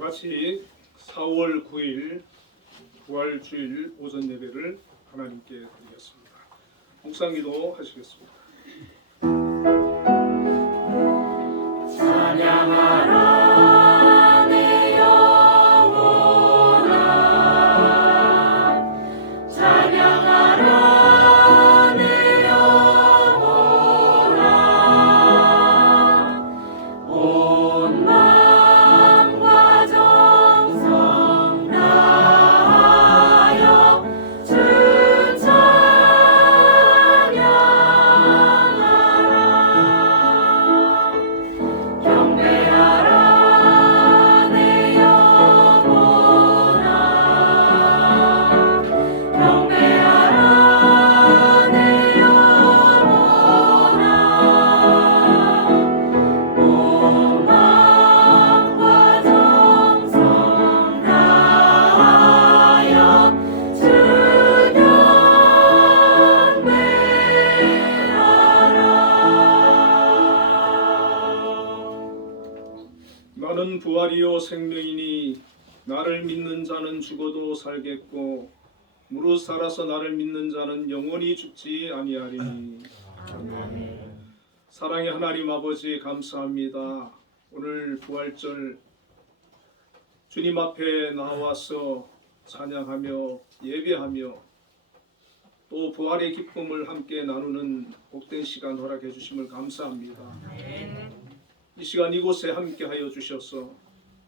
같이 4월 9일 부활주일 오전 예배를 하나님께 드리겠습니다. 묵상기도 하시겠습니다. 찬양하라 내 영혼아, 찬양하라 내 영혼아, 온 마음과 정성 다하여 주 찬양하라. 경배하라 내 영혼아, 경배하라 내 영혼아, 온 마음과 정성 다하여 주 경배하라. 나는 부활이요 생명이니 나를 믿는 자는 죽어도 살겠고 무릇 살아서 나를 믿는 자는 영원히 죽지 아니하리니. 사랑의 하나님 아버지 감사합니다. 오늘 부활절 주님 앞에 나와서 찬양하며 예배하며 또 부활의 기쁨을 함께 나누는 복된 시간 허락해 주심을 감사합니다. 이 시간 이곳에 함께하여 주셔서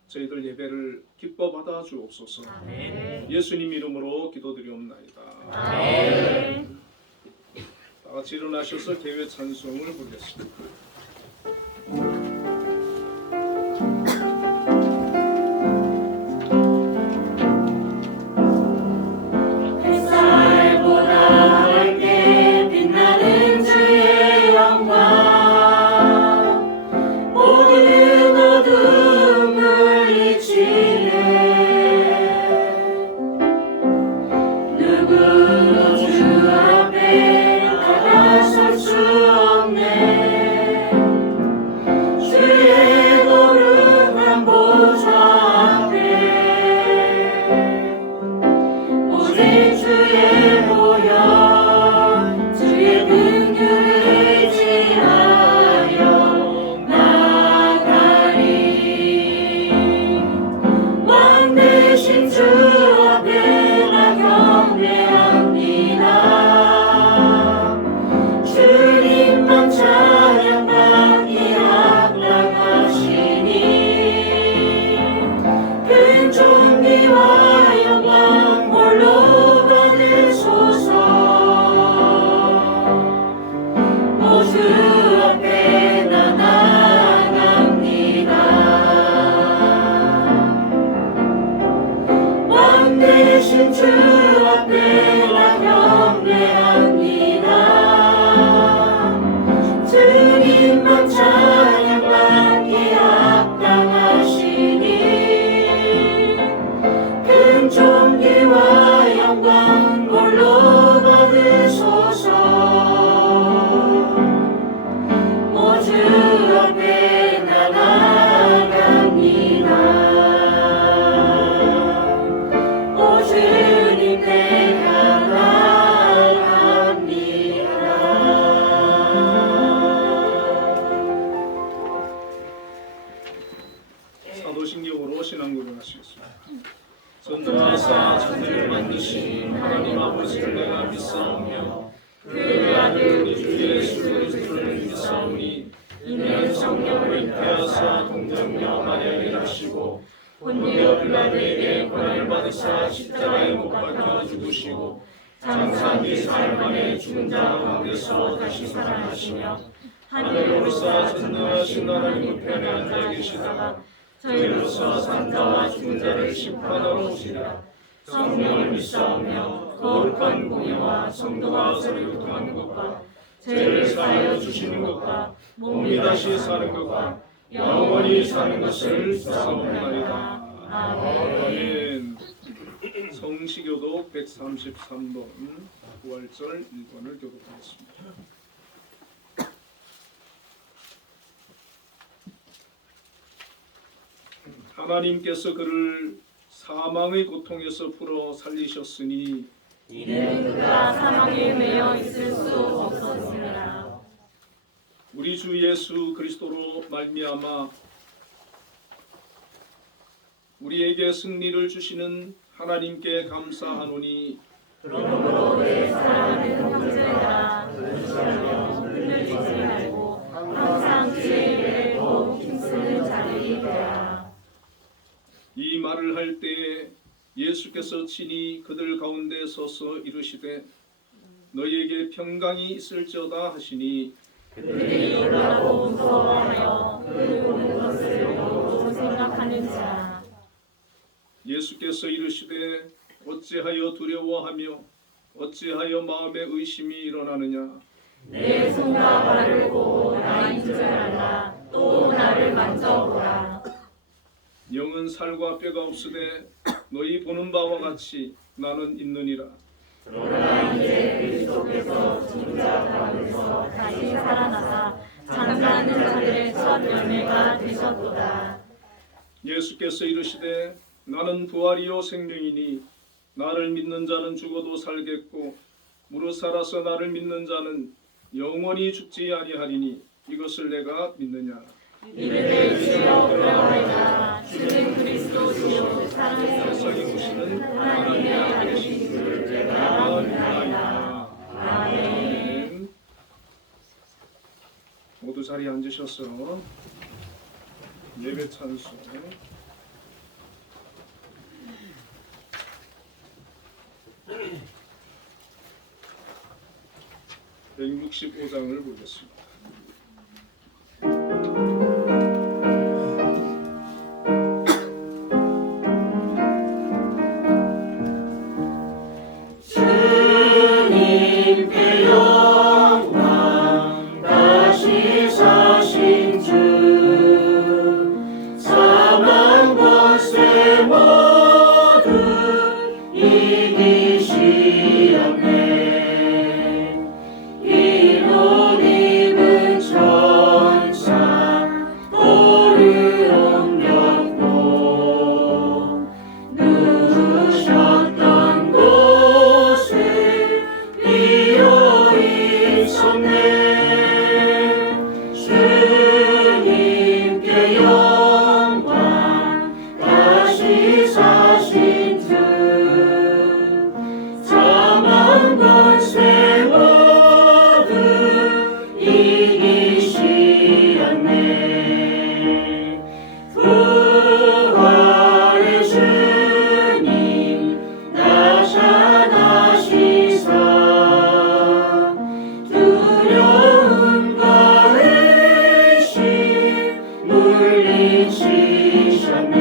저희들 예배를 기뻐 받아 주옵소서. 예수님 이름으로 기도드리옵나이다. 다 같이 일어나셔서 개회 찬송을 부르겠습니다. 햇살보다 밝게 빛나는 주의 영광, 모든 어둠을 이치네. 누구도 주 앞에 다가설 수 없네. 주의 거룩한 보좌 앞에 오직 주의 보혈, 주의 긍휼을 의지하여 나가리. 왕 되신 주 앞에 나 경배합니다. 주님만 찬양받기 합당하시니 큰 존귀와 영광 홀로 받으소서. 오 주 앞에 나 나아갑니다. 왕 되신 주 앞에 나 경배합니다. 주님만 찬양받기 합당하시니 큰 존귀와 영광 홀로 받으소서. 오 주 앞에 나 나아갑니다. 오 주님 내가 나아갑니다. 사도신경으로 신앙고백 하시겠습니다. 전능하사 천지를 만드신 하나님 아버지를 내가 믿사오며 그의 아들 우리 주 예수 그리스도를 믿사오니 이는 성령을 잉태하사 동정녀 마리아를 하시고 본디오 빌라도에게 고난을 받으사 십자가에 못 박혀 죽으시고 장사한 뒤 사흘 만에 죽은 자 가운데서 다시 살아나시며 하늘에 오르사 전능하신 하나님 우편에 앉아 계시다가 저희로서 산자와 죽은 자를 심판하러 오시리라. 성령을 믿사오며 거룩한 공예와 성도와 서로 교통하는 것과 죄를 사하여 주시는 것과 몸이 다시 사는 것과 영원히 사는 것을 믿사옵나이다. 아멘. 성시교독 133번 부활절 1번을 교독하겠습니다. 하나님께서 그를 사망의 고통에서 풀어 살리셨으니 이는 그가 사망에 매여 있을 수 없었음이라. 우리 주 예수 그리스도로 말미암아 우리에게 승리를 주시는 하나님께 감사하노니 그러므로 내 사랑하는 형제들아, 근심하며 흔들리지 말고 항상 주의 일에 더욱 힘쓰는 자들이 되라. 이 말을 할 때에 예수께서 친히 그들 가운데 서서 이르시되 너희에게 평강이 있을지어다 하시니 그들이 놀라고 무서워하여 그 보는 것을 역으로 생각하는지라. 예수께서 이르시되 어찌하여 두려워하며 어찌하여 마음에 의심이 일어나느냐 내 손과 발을 보고 나인 줄 알라. 또 나를 만져보라. 영은 살과 뼈가 없으되 너희 보는 바와 같이 나는 있느니라. 그러나 이제 그리스도께서 죽은 자 가운데서 다시 살아나사 잠자는 자들의 첫 열매가 되셨도다. 예수께서 이르시되 나는 부활이요 생명이니 나를 믿는 자는 죽어도 살겠고 무릇 살아서 나를 믿는 자는 영원히 죽지 아니하리니 이것을 내가 믿느냐. 이르되 주여 그러하이다. 주는 그리스도시요 세상에 살아계신 오시는 하나님의 아들이신 줄 내가 믿나이다. 아멘. 모두 자리에 앉으셔서 예배 찬송 165장을 보겠습니다. 주님께 영광 다시 사신 주 사망 권세 모두 이기시었네. 이로 입은 천사 돌을 옮겼고 누우셨던 곳을 비어 있었네. 주님께 영광 다시 사신 주 사망 권세 모두 이기시었네. 부활의 주님 나타나시사 두려움과 의심 물리치셨네.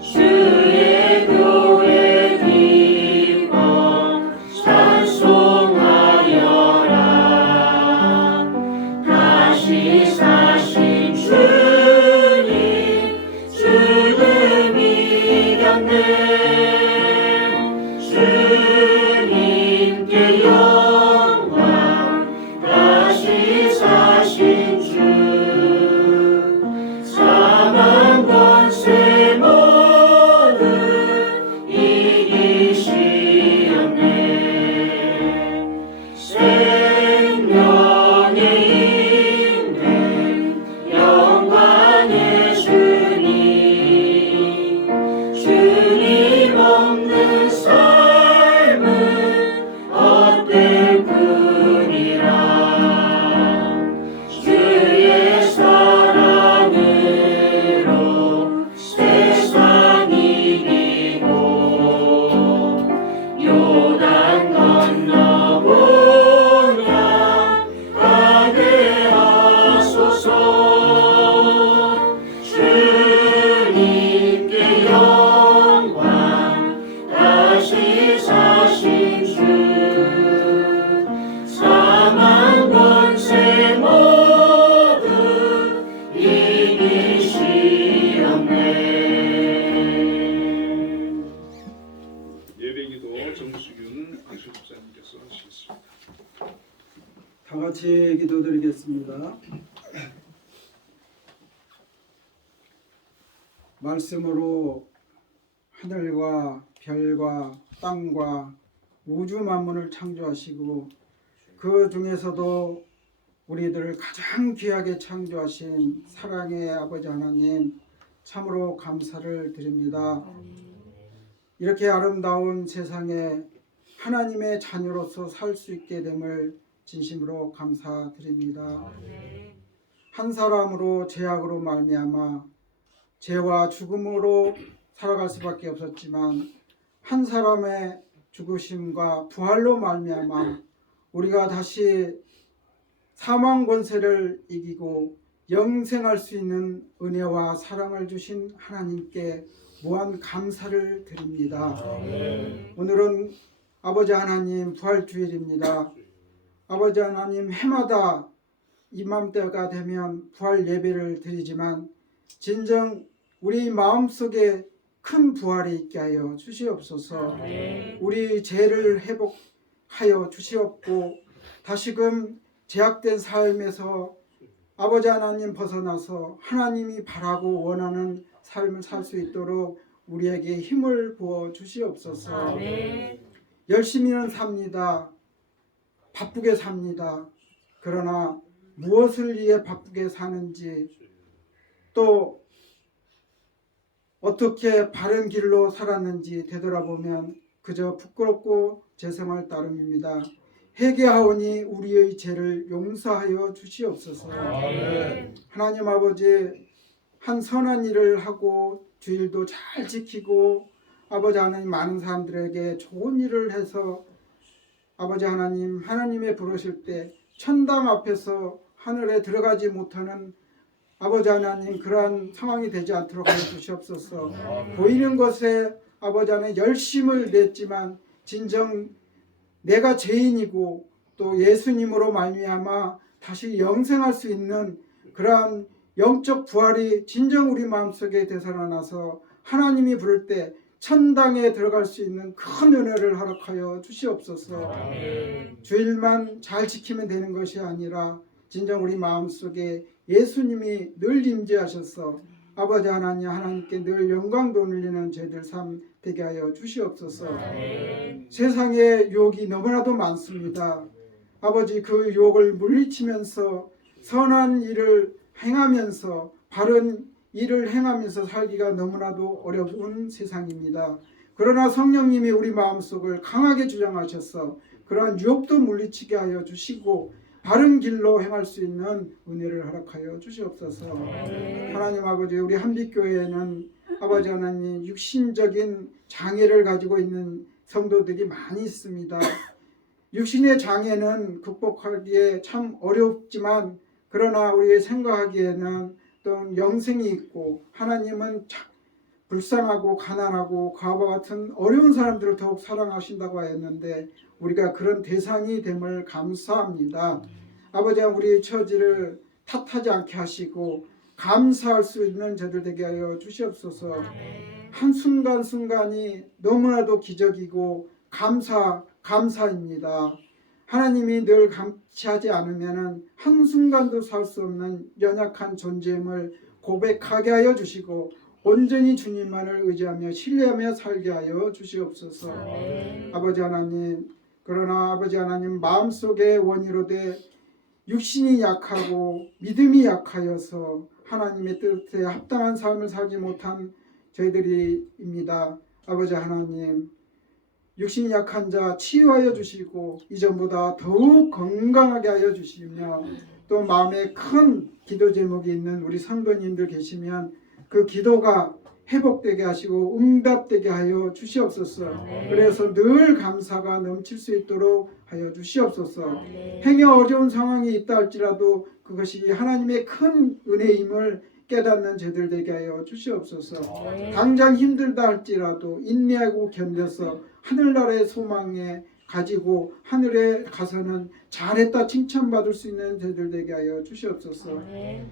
주의 교회 기뻐 찬송하여라. 다시 사신 주님 죽음 이겼네. 주님께 영광 다시 사신 주 사망 권세 모두 이기시었네. 생명에 있는 영광의 주님 주님 없는 삶은 헛될 뿐이라. 주의 사랑으로 세상 이기고 요단 건너보냐 가게 하소서. 주님께 영광 다시 사신 주 사망 권세 모두 이기시었네. 예배기도 정수균 안수집사님께서 하시겠습니다. 다 같이 기도드리겠습니다. 말씀으로 하늘과 별과 땅과 우주 만물을 창조하시고 그 중에서도 우리들을 가장 귀하게 창조하신 사랑의 아버지 하나님 참으로 감사를 드립니다. 이렇게 아름다운 세상에 하나님의 자녀로서 살 수 있게 됨을 진심으로 감사드립니다. 한 사람으로 죄악으로 말미암아 죄와 죽음으로 살아갈 수밖에 없었지만 한 사람의 죽으심과 부활로 말미암아 우리가 다시 사망 권세를 이기고 영생할 수 있는 은혜와 사랑을 주신 하나님께 무한 감사를 드립니다. 오늘은 아버지 하나님 부활주일입니다. 아버지 하나님 해마다 이맘때가 되면 부활 예배를 드리지만 진정 우리 마음속에 큰 부활이 있게 하여 주시옵소서. 우리 죄를 회복하여 주시옵고 다시금 제약된 삶에서 아버지 하나님 벗어나서 하나님이 바라고 원하는 삶을 살 수 있도록 우리에게 힘을 부어 주시옵소서. 열심히는 삽니다. 바쁘게 삽니다. 그러나 무엇을 위해 바쁘게 사는지 또 어떻게 바른 길로 살았는지 되돌아보면 그저 부끄럽고 죄송할 따름입니다. 회개하오니 우리의 죄를 용서하여 주시옵소서. 하나님 아버지 한 선한 일을 하고 주일도 잘 지키고 아버지 하나님 많은 사람들에게 좋은 일을 해서 아버지 하나님 하나님의 부르실 때 천당 앞에서 하늘에 들어가지 못하는 아버지 하나님 그러한 상황이 되지 않도록 하여 주시옵소서. 보이는 것에 아버지 하나님 열심을 냈지만 진정 내가 죄인이고 또 예수님으로 말미암아 다시 영생할 수 있는 그러한 영적 부활이 진정 우리 마음속에 되살아나서 하나님이 부를 때 천당에 들어갈 수 있는 큰 은혜를 허락하여 주시옵소서. 주일만 잘 지키면 되는 것이 아니라 진정 우리 마음속에 예수님이 늘 임재하셔서 아버지 하나님 하나님께 늘 영광 돌리는 저희들 삶 되게 하여 주시옵소서. 세상에 유혹이 너무나도 많습니다. 아버지 그 유혹을 물리치면서 선한 일을 행하면서 바른 일을 행하면서 살기가 너무나도 어려운 세상입니다. 그러나 성령님이 우리 마음속을 강하게 주장하셔서 그러한 유혹도 물리치게 하여 주시고 바른 길로 행할 수 있는 은혜를 허락하여 주시옵소서. 하나님 아버지 우리 한빛교회에는 아버지 하나님 육신적인 장애를 가지고 있는 성도들이 많이 있습니다. 육신의 장애는 극복하기에 참 어렵지만 그러나 우리가 생각하기에는 또 영생이 있고 하나님은 불쌍하고 가난하고 과와 같은 어려운 사람들을 더욱 사랑하신다고 하였는데 우리가 그런 대상이 됨을 감사합니다. 아버지 우리 처지를 탓하지 않게 하시고 감사할 수 있는 저들 되게 하여 주시옵소서. 한순간순간이 너무나도 기적이고 감사입니다. 하나님이 늘 감시하지 않으면 한순간도 살 수 없는 연약한 존재임을 고백하게 하여 주시고 온전히 주님만을 의지하며 신뢰하며 살게 하여 주시옵소서. 아버지 하나님 그러나 아버지 하나님 마음속에 원이로 돼 육신이 약하고 믿음이 약하여서 하나님의 뜻에 합당한 삶을 살지 못한 저희들이입니다. 아버지 하나님 육신이 약한 자 치유하여 주시고 이전보다 더욱 건강하게 하여 주시며 또 마음에 큰 기도 제목이 있는 우리 성도님들 계시면 그 기도가 회복되게 하시고 응답되게 하여 주시옵소서. 그래서 늘 감사가 넘칠 수 있도록 하여 주시옵소서. 행여 어려운 상황이 있다 할지라도 그것이 하나님의 큰 은혜임을 깨닫는 저들 되게 하여 주시옵소서. 당장 힘들다 할지라도 인내하고 견뎌서 하늘나라의 소망에 가지고 하늘에 가서는 잘했다 칭찬받을 수 있는 저들 되게 하여 주시옵소서.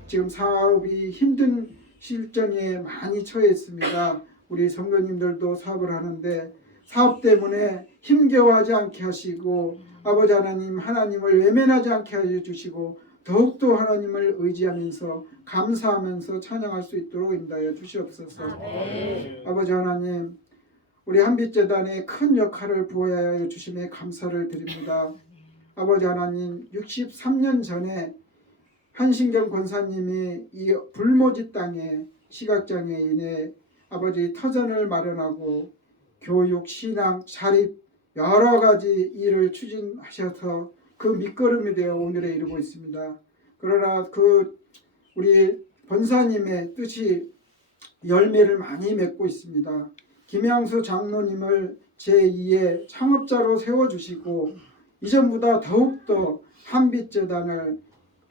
지금 사업이 힘든 실정에 많이 처해 있습니다. 우리 성도님들도 사업을 하는데 사업 때문에 힘겨워하지 않게 하시고 아버지 하나님 하나님을 외면하지 않게 하여 주시고 더욱더 하나님을 의지하면서 감사하면서 찬양할 수 있도록 인도하여 주시옵소서. 아버지 하나님, 우리 한빛재단에 큰 역할을 부여하여 주심에 감사를 드립니다. 아버지 하나님, 63년 전에 한신경 권사님이 이 불모지 땅에 시각장애인의 아버지 터전을 마련하고 교육, 신앙, 자립 여러 가지 일을 추진하셔서 그 밑거름이 되어 오늘에 이르고 있습니다. 그러나 그 우리 권사님의 뜻이 열매를 많이 맺고 있습니다. 김양수 장로님을 제2의 창업자로 세워주시고 이전보다 더욱더 한빛재단을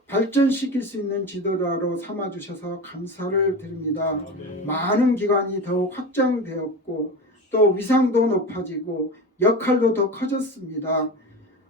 발전시킬 수 있는 지도자로 삼아주셔서 감사를 드립니다. 많은 기관이 더욱 확장되었고 또 위상도 높아지고 역할도 더 커졌습니다.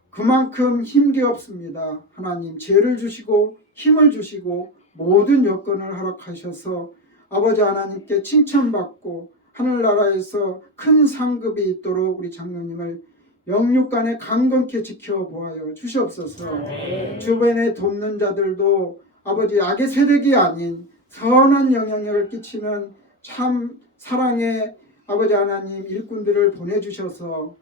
그만큼 힘겹습니다. 하나님 지혜를 주시고 힘을 주시고 모든 여건을 허락하셔서 아버지 하나님께 칭찬받고 하늘나라에서 큰 상급이 있도록 우리 장로님을 영육간에 강건케 지켜보아요 주시옵소서. 주변에 돕는 자들도 아버지 악의 세력이 아닌 선한 영향력을 끼치는 참 사랑의 아버지 하나님 일꾼들을 보내주셔서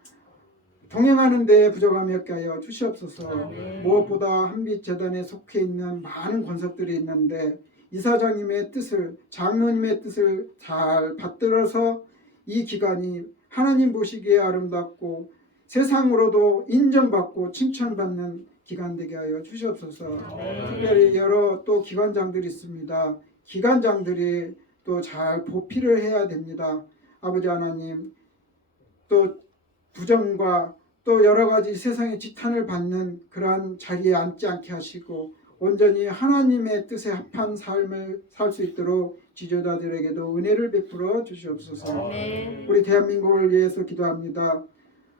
동행하는 데에 부족함이 없게 하여 주시옵소서. 무엇보다 한빛재단에 속해 있는 많은 권석들이 있는데 이사장님의 뜻을, 장로님의 뜻을 잘 받들어서 이 기관이 하나님 보시기에 아름답고 세상으로도 인정받고 칭찬받는 기관 되게 하여 주시옵소서. 특별히 여러 또 기관장들이 있습니다. 기관장들이 또 잘 보필을 해야 됩니다. 아버지 하나님, 또 부정과 또 여러 가지 세상의 지탄을 받는 그러한 자리에 앉지 않게 하시고 온전히 하나님의 뜻에 합한 삶을 살 수 있도록 지도자들에게도 은혜를 베풀어 주시옵소서. 우리 대한민국을 위해서 기도합니다.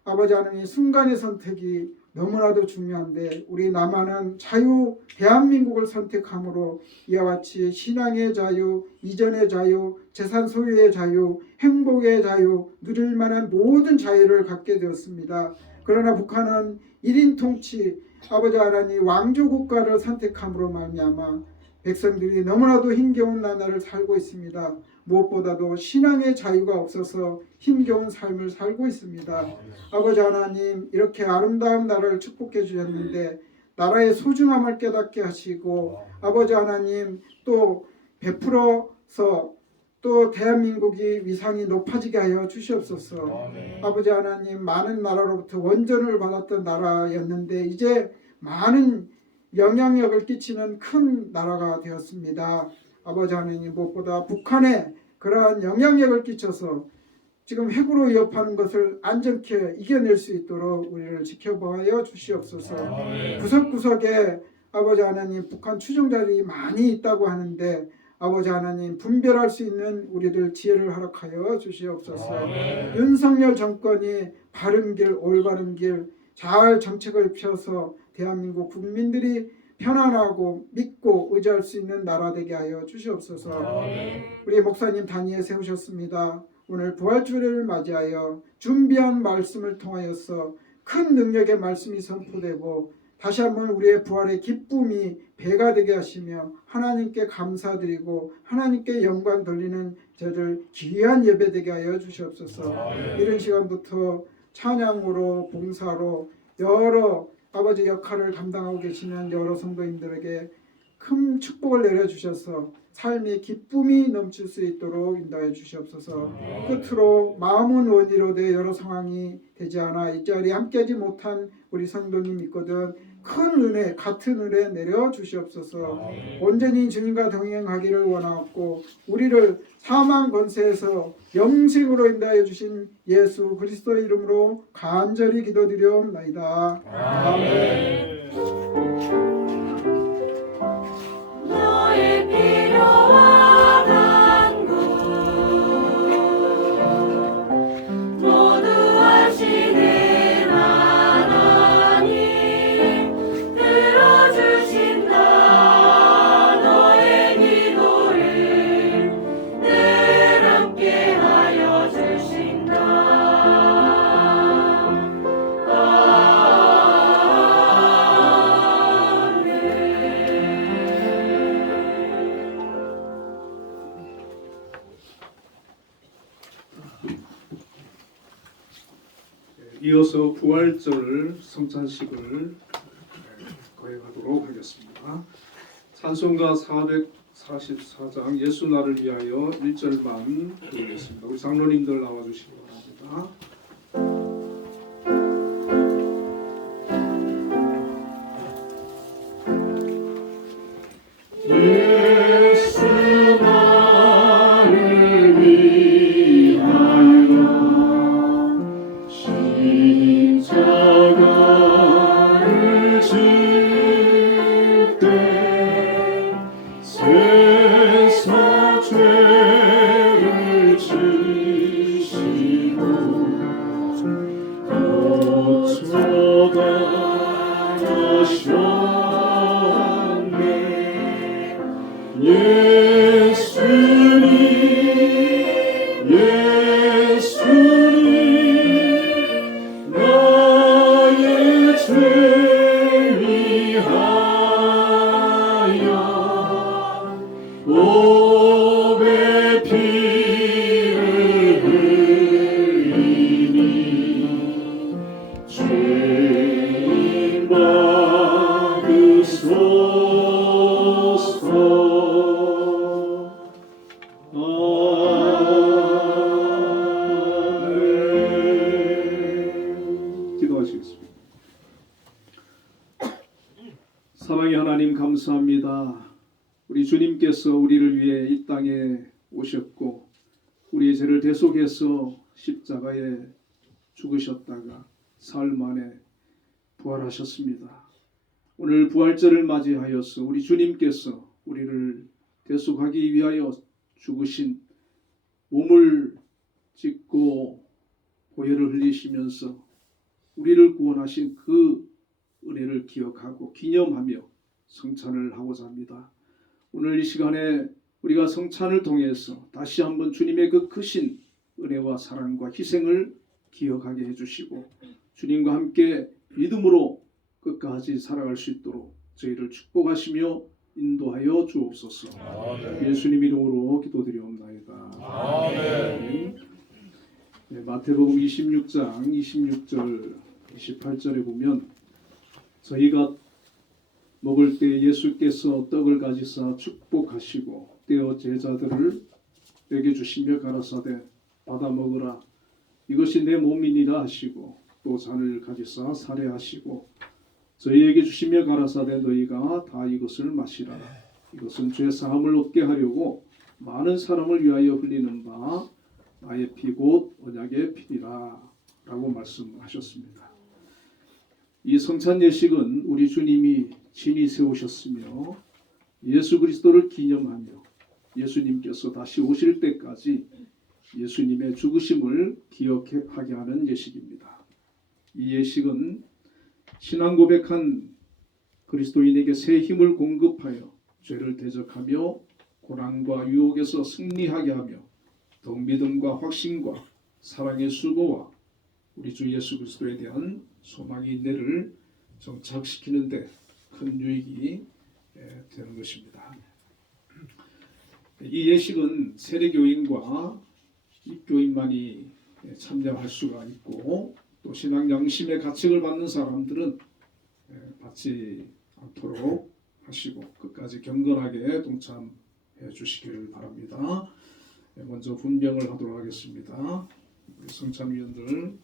아버지 하나님, 순간의 선택이 너무나도 중요한데 우리 남한은 자유 대한민국을 선택함으로 이와 같이 신앙의 자유, 이전의 자유, 재산 소유의 자유, 행복의 자유, 누릴 만한 모든 자유를 갖게 되었습니다. 그러나 북한은 1인 통치, 아버지 하나님 왕조 국가를 선택함으로 말미암아 백성들이 너무나도 힘겨운 나날을 살고 있습니다. 무엇보다도 신앙의 자유가 없어서 힘겨운 삶을 살고 있습니다. 아버지 하나님, 이렇게 아름다운 나라를 축복해 주셨는데 나라의 소중함을 깨닫게 하시고 아버지 하나님 또 베풀어서 또 대한민국이 위상이 높아지게 하여 주시옵소서. 아버지 하나님, 많은 나라로부터 원전을 받았던 나라였는데 이제 많은 영향력을 끼치는 큰 나라가 되었습니다. 아버지 하나님, 무엇보다 북한에 그러한 영향력을 끼쳐서 지금 핵으로 위협하는 것을 안전케 이겨낼 수 있도록 우리를 지켜보아 주시옵소서. 구석구석에 아버지 하나님, 북한 추종자들이 많이 있다고 하는데 아버지 하나님, 분별할 수 있는 우리들 지혜를 허락하여 주시옵소서. 윤석열 정권이 바른 길, 올바른 길 잘 정책을 펴서 대한민국 국민들이 편안하고 믿고 의지할 수 있는 나라 되게 하여 주시옵소서. 우리 목사님 단위에 세우셨습니다. 오늘 부활주일을 맞이하여 준비한 말씀을 통하여서 큰 능력의 말씀이 선포되고 다시 한번 우리의 부활의 기쁨이 배가 되게 하시며 하나님께 감사드리고 하나님께 영광 돌리는 저들 귀한 예배 되게 하여 주시옵소서. 이런 시간부터 찬양으로 봉사로 여러 아버지 역할을 감당하고 계시는 여러 성도님들에게 큰 축복을 내려주셔서 삶의 기쁨이 넘칠 수 있도록 인도해 주시옵소서. 끝으로 마음은 원이로되 여러 상황이 되지 않아 이 자리에 함께하지 못한 우리 성도님 있거든 큰 은혜, 같은 은혜 내려 주시옵소서. 온전히 주님과 동행하기를 원하옵고 우리를 사망 권세에서 영생으로 인도하여 주신 예수 그리스도의 이름으로 간절히 기도드리옵나이다. 아멘. 너의 필요와 간구 모두 아시는 하나님 들어주신다. 너의 기도를 늘 함께 하여 주신다. 이어서 부활절 성찬식을 거행하도록 하겠습니다. 찬송가 444장 예수 나를 위하여 1절만 부르겠습니다. 우리 장로님들 나와주시기 바랍니다. 기도하시겠습니다. 사랑의 하나님 감사합니다. 우리 주님께서 우리를 위해 이 땅에 오셨고 우리의 죄를 대속해서 십자가에 죽으셨다가 사흘 만에 부활하셨습니다. 오늘 부활절을 맞이하여서 우리 주님께서 우리를 대속하기 위하여 죽으신 몸을 찢고 보혈을 흘리시면서 우리를 구원하신 그 은혜를 기억하고 기념하며 성찬을 하고자 합니다. 오늘 이 시간에 우리가 성찬을 통해서 다시 한번 주님의 그 크신 은혜와 사랑과 희생을 기억하게 해주시고 주님과 함께 믿음으로 끝까지 살아갈 수 있도록 저희를 축복하시며 인도하여 주옵소서. 아멘. 예수님 이름으로 기도드리옵나이다. 아멘. 네, 마태복음 26장 26절 28절에 보면 저희가 먹을 때 예수께서 떡을 가지사 축복하시고 떼어 제자들을 내게 주시며 가라사대 받아 먹으라 이것이 내 몸이니라 하시고 또 잔을 가지사 살해하시고 저희에게 주시며 가라사대 너희가 다 이것을 마시라 이것은 죄 사함을 얻게 하려고 많은 사람을 위하여 흘리는 바 나의 피 곧 언약의 피니라 라고 말씀하셨습니다. 이 성찬 예식은 우리 주님이 친히 세우셨으며 예수 그리스도를 기념하며 예수님께서 다시 오실 때까지 예수님의 죽으심을 기억하게 하는 예식입니다. 이 예식은 신앙 고백한 그리스도인에게 새 힘을 공급하여 죄를 대적하며 고난과 유혹에서 승리하게 하며 더욱 믿음과 확신과 사랑의 수고와 우리 주 예수 그리스도에 대한 소망의 인내를 정착시키는 데 큰 유익이 되는 것입니다. 이 예식은 세례교인과 입교인만이 참여할 수가 있고 또 신앙 양심의 가책을 받는 사람들은 받지 않도록 하시고 끝까지 경건하게 동참해 주시기를 바랍니다. 먼저 분명을 하도록 하겠습니다. 우리 성찬위원들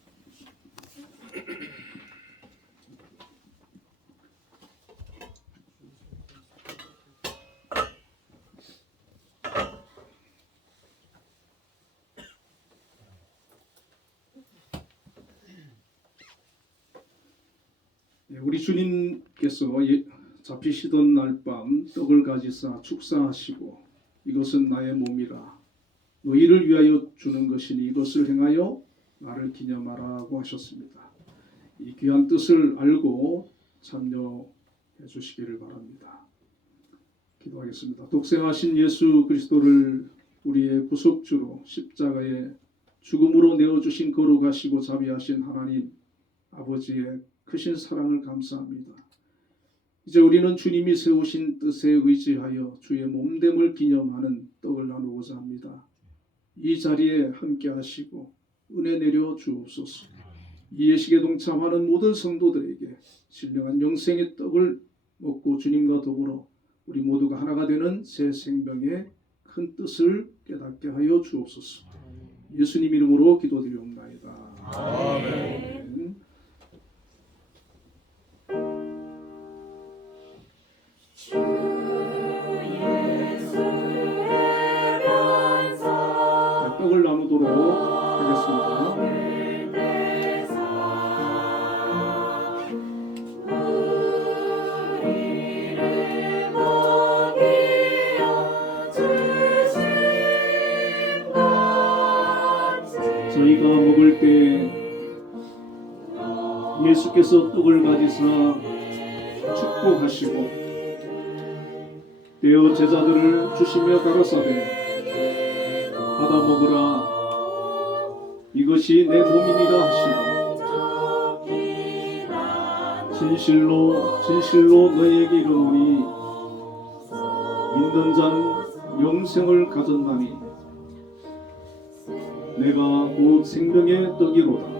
우리 주님께서 잡히시던 날 밤 떡을 가지사 축사하시고 이것은 나의 몸이라 너희를 위하여 주는 것이니 이것을 행하여 나를 기념하라고 하셨습니다. 이 귀한 뜻을 알고 참여해 주시기를 바랍니다. 기도하겠습니다. 독생하신 예수 그리스도를 우리의 구속주로 십자가에 죽음으로 내어주신 거룩하시고 자비하신 하나님 아버지의 크신 사랑을 감사합니다. 이제 우리는 주님이 세우신 뜻에 의지하여 주의 몸됨을 기념하는 떡을 나누고자 합니다. 이 자리에 함께 하시고 은혜 내려 주옵소서. 이 예식에 동참하는 모든 성도들에게 신령한 영생의 떡을 먹고 주님과 더불어 우리 모두가 하나가 되는 새 생명의 큰 뜻을 깨닫게 하여 주옵소서. 예수님 이름으로 기도드리옵나이다. 아멘. 주 예수의 면서 떡을 나누도록 하겠습니다. 저희가 먹을 때 예수께서 떡을 가지사 축복하시고 떼어 제자들을 주시며 가라사대 받아 먹으라 이것이 내 몸이니라 하시고 진실로 진실로 너희에게 이르노니 믿는 자는 영생을 가졌나니 내가 곧 생명의 떡이로다.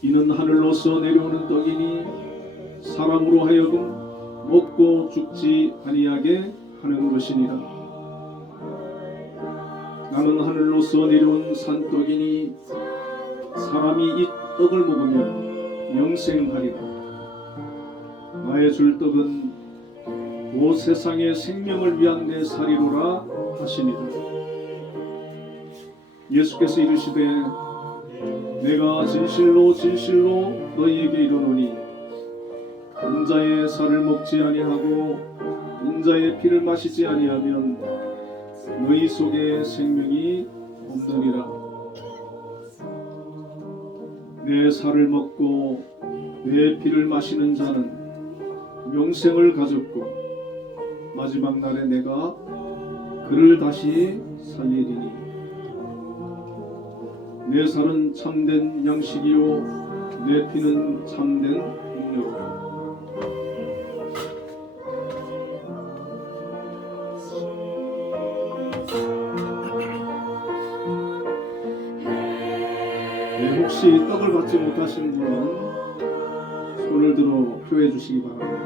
이는 하늘로서 내려오는 떡이니 사람으로 하여금 먹고 죽지 아니하게 하는 것이니라. 나는 하늘로서 내려온 산떡이니 사람이 이 떡을 먹으면 영생하리라. 나의 줄 떡은 곧 세상의 생명을 위한 내 살이로라 하시니라. 예수께서 이르시되 내가 진실로 진실로 너희에게 이르노니 인자의 살을 먹지 아니하고 인자의 피를 마시지 아니하면 너희 속에 생명이 없느니라. 내 살을 먹고 내 피를 마시는 자는 영생을 가졌고 마지막 날에 내가 그를 다시 살리리니 내 살은 참된 양식이요 내 피는 참된 육료라. 혹시 떡을 받지 못하신 분은 손을 들어 표해 주시기 바랍니다.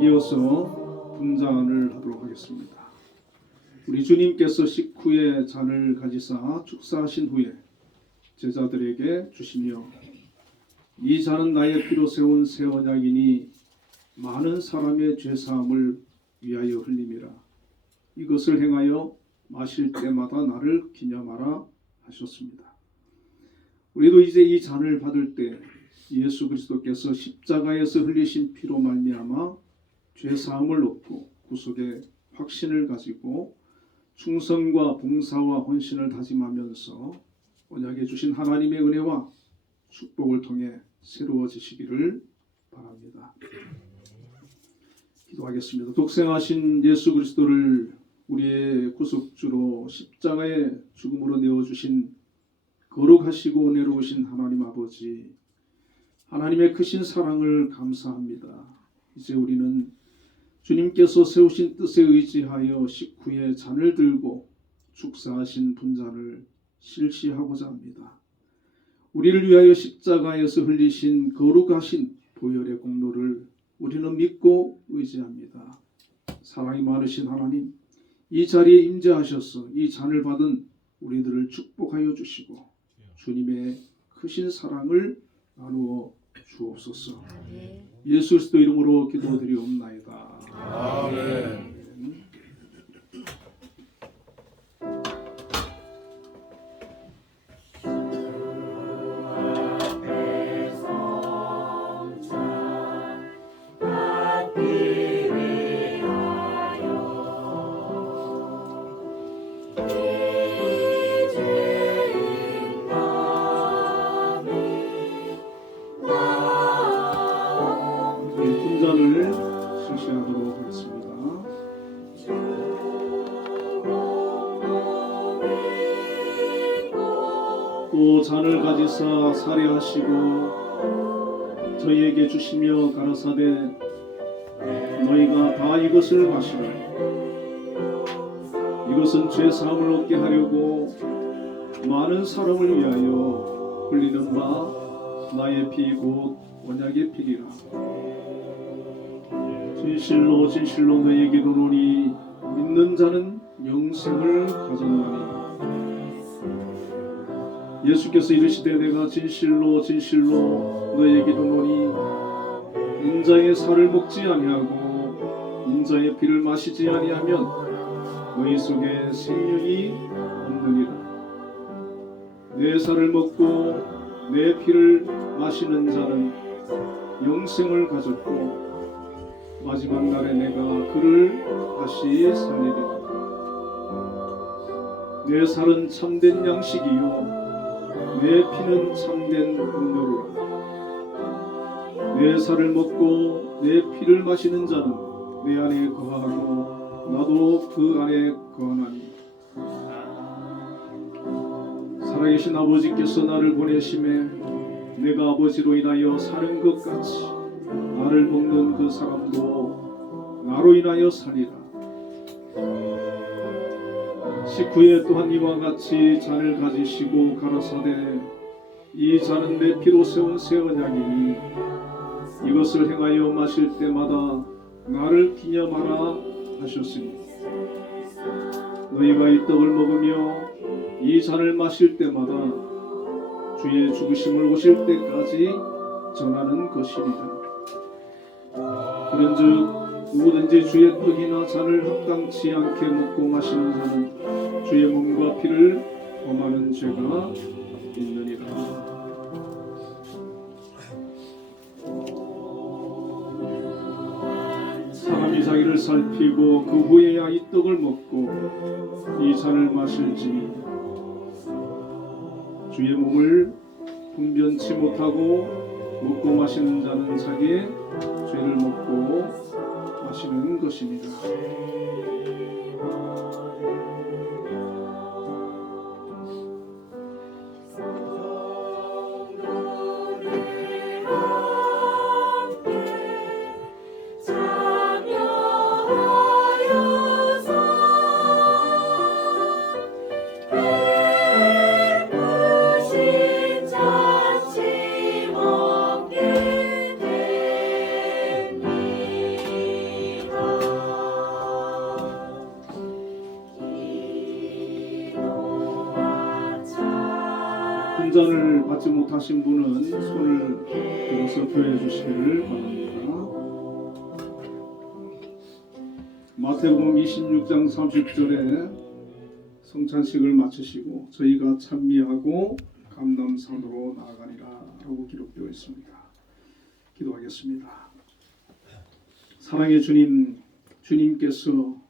이어서 분잔을 하도록 하겠습니다. 우리 주님께서 식후에 잔을 가지사 축사하신 후에 제자들에게 주시며 이 잔은 나의 피로 세운 새 언약이니 많은 사람의 죄사함을 위하여 흘림이라. 이것을 행하여 마실 때마다 나를 기념하라 하셨습니다. 우리도 이제 이 잔을 받을 때 예수 그리스도께서 십자가에서 흘리신 피로 말미암아 죄사함을 얻고 구속의 확신을 가지고 충성과 봉사와 헌신을 다짐하면서 언약에 주신 하나님의 은혜와 축복을 통해 새로워지시기를 바랍니다. 기도하겠습니다. 독생하신 예수 그리스도를 우리의 구속주로 십자가의 죽음으로 내어주신 거룩하시고 은혜로우신 하나님 아버지, 하나님의 크신 사랑을 감사합니다. 이제 우리는 주님께서 세우신 뜻에 의지하여 식후에 잔을 들고 축사하신 분잔을 실시하고자 합니다. 우리를 위하여 십자가에서 흘리신 거룩하신 보혈의 공로를 우리는 믿고 의지합니다. 사랑이 많으신 하나님, 이 자리에 임재하셔서 이 잔을 받은 우리들을 축복하여 주시고 주님의 크신 사랑을 나누어 주옵소서. 예수 그리스도 이름으로 기도드리옵나이다. 아멘. 분잔을 실시하도록 하겠습니다. 또 또 잔을 가지사 살해하시고 저희에게 주시며 가라사대 너희가 다 이것을 마시라. 이것은 죄 사함을 얻게 하려고 많은 사람을 위하여 흘리는 바 나의 피 곧 언약의 피리라. 진실로 진실로 너희에게 이르노니 믿는 자는 영생을 가졌나니. 예수께서 이르시되 내가 진실로 진실로 너희에게 이르노니 인자의 살을 먹지 아니하고 인자의 피를 마시지 아니하면 너희 속에 생명이 없느니라. 내 살을 먹고 내 피를 마시는 자는 영생을 가졌고 마지막 날에 내가 그를 다시 살리리라. 내 살은 참된 양식이요 내 피는 참된 음료로라. 내 살을 먹고 내 피를 마시는 자는 내 안에 거하고 나도 그 안에 거하나니. 살아계신 아버지께서 나를 보내심에 내가 아버지로 인하여 사는 것 같이 나를 먹는 그 사람도 나로 인하여 사리라. 19에 또한 이와 같이 잔을 가지시고 가라사대 이 잔은 내 피로 세운 새 언약이니 이것을 행하여 마실 때마다 나를 기념하라 하셨으니 너희가 이 떡을 먹으며 이 잔을 마실 때마다 주의 죽으심을 오실 때까지 전하는 것이니라. 그런즉 누구든지 주의 떡이나 잔을 합당치 않게 먹고 마시는 자는 주의 몸과 피를 범하는 죄가 있느니라. 사람이 자기를 살피고 그 후에야 이 떡을 먹고 이 잔을 마실지니 주의 몸을 분변치 못하고 먹고 마시는 자는 자기의 죄를 먹고 마시는 것입니다. 금잔을 받지 못하신 분은 손을 들어서 교회해 주시기를 바랍니다. 마태복음 26장 30절에 성찬식을 마치시고 저희가 찬미하고 감람산으로 나아가리라 라고 기록되어 있습니다. 기도하겠습니다. 사랑의 주님, 주님께서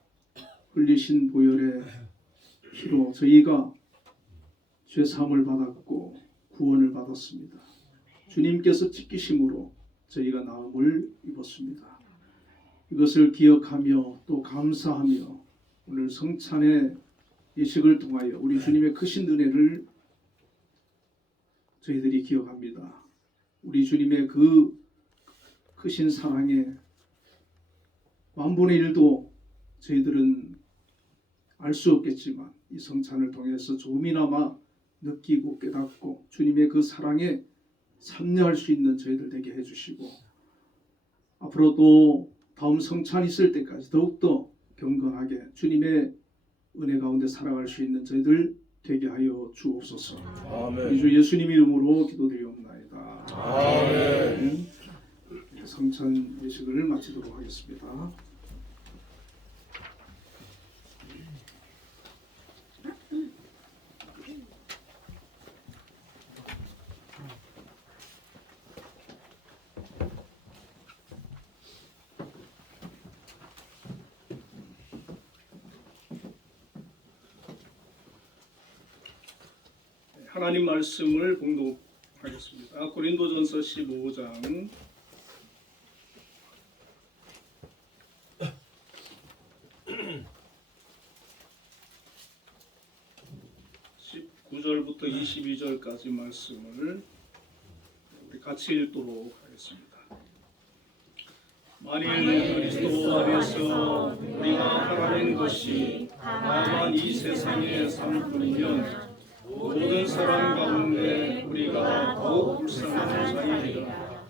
흘리신 보혈의 피로 저희가 죄사함을 받았고 구원을 받았습니다. 주님께서 찢기심으로 저희가 나음을 입었습니다. 이것을 기억하며 또 감사하며 오늘 성찬의 예식을 통하여 우리 주님의 크신 은혜를 저희들이 기억합니다. 우리 주님의 그 크신 사랑에 만분의 일도 저희들은 알 수 없겠지만 이 성찬을 통해서 조금이나마 느끼고 깨닫고 주님의 그 사랑에 참여할 수 있는 저희들 되게 해주시고 앞으로도 다음 성찬 있을 때까지 더욱더 경건하게 주님의 은혜 가운데 살아갈 수 있는 저희들 되게 하여 주옵소서. 아멘. 우리 주 예수님 이름으로 기도드리옵나이다. 아멘. 성찬 예식을 마치도록 하겠습니다. 하나님 말씀을 봉독하겠습니다. 고린도전서 15장 19절부터 19절부터 22절까지 말씀을 우리 같이 읽도록 하겠습니다. 만일 그리스도 안에서 우리가 하나님 것이 다만 이 세상의 삶뿐이면 모든 사람 가운데 우리가 더욱 불쌍한 자이리라.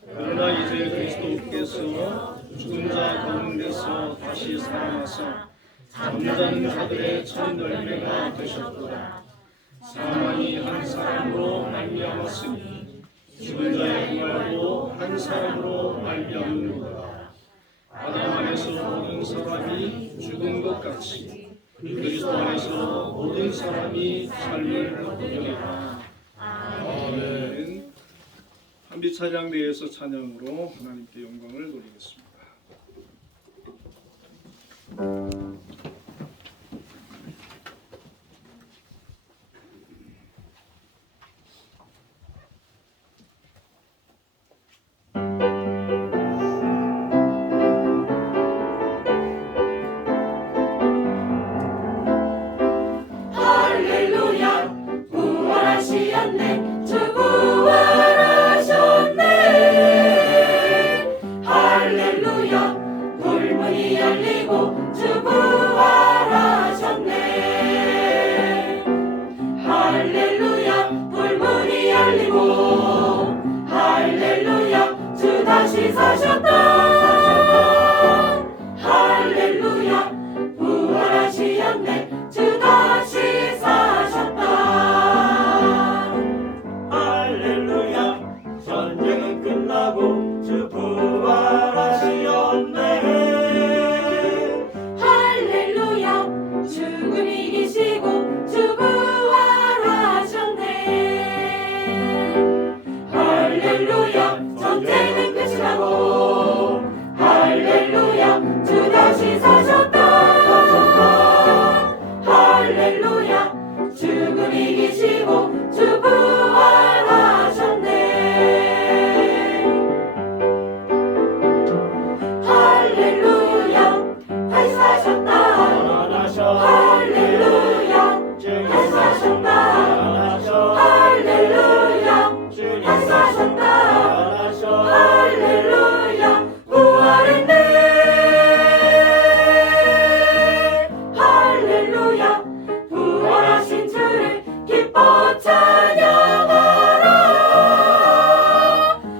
그러나 이제 그리스도께서 죽은 자 가운데서 다시 살아나사 잠자는 자들의 첫 열매가 되셨도다. 사망이 한 사람으로 말미암았으니 죽은 자의 부활도 한 사람으로 말미암는도다. 아담 안에서 모든 사람이 죽은 것 같이 그리스도 안에서 모든 사람이 삶을 얻으리라. 아멘. 한빛 찬양대에서 찬양으로 하나님께 영광을 돌리겠습니다. 할렐루야 부활하시었네 주 부활하셨네 할렐루야 불문이 열리고 주 부활하셨네 할렐루야 불문이 열리고 할렐루야 주 다시 사셨다 할렐루야 부활하시었네 주 다시 사셨다 할렐루야 전쟁은 끝나고 주 부활하시었네 할렐루야 죽음 이기시고 주 부활하셨네 할렐루야 전쟁은 끝이 나고 할렐루야 주 다시 사셨다 할렐루야 죽음 이기시고 주 부활하셨네 할렐루야 다시 사셨다 할렐루야 다시 사셨다 할렐루야 다시 사셨다 할렐루야 부활했네 할렐루야 부활하신 주를 기뻐 찬양하라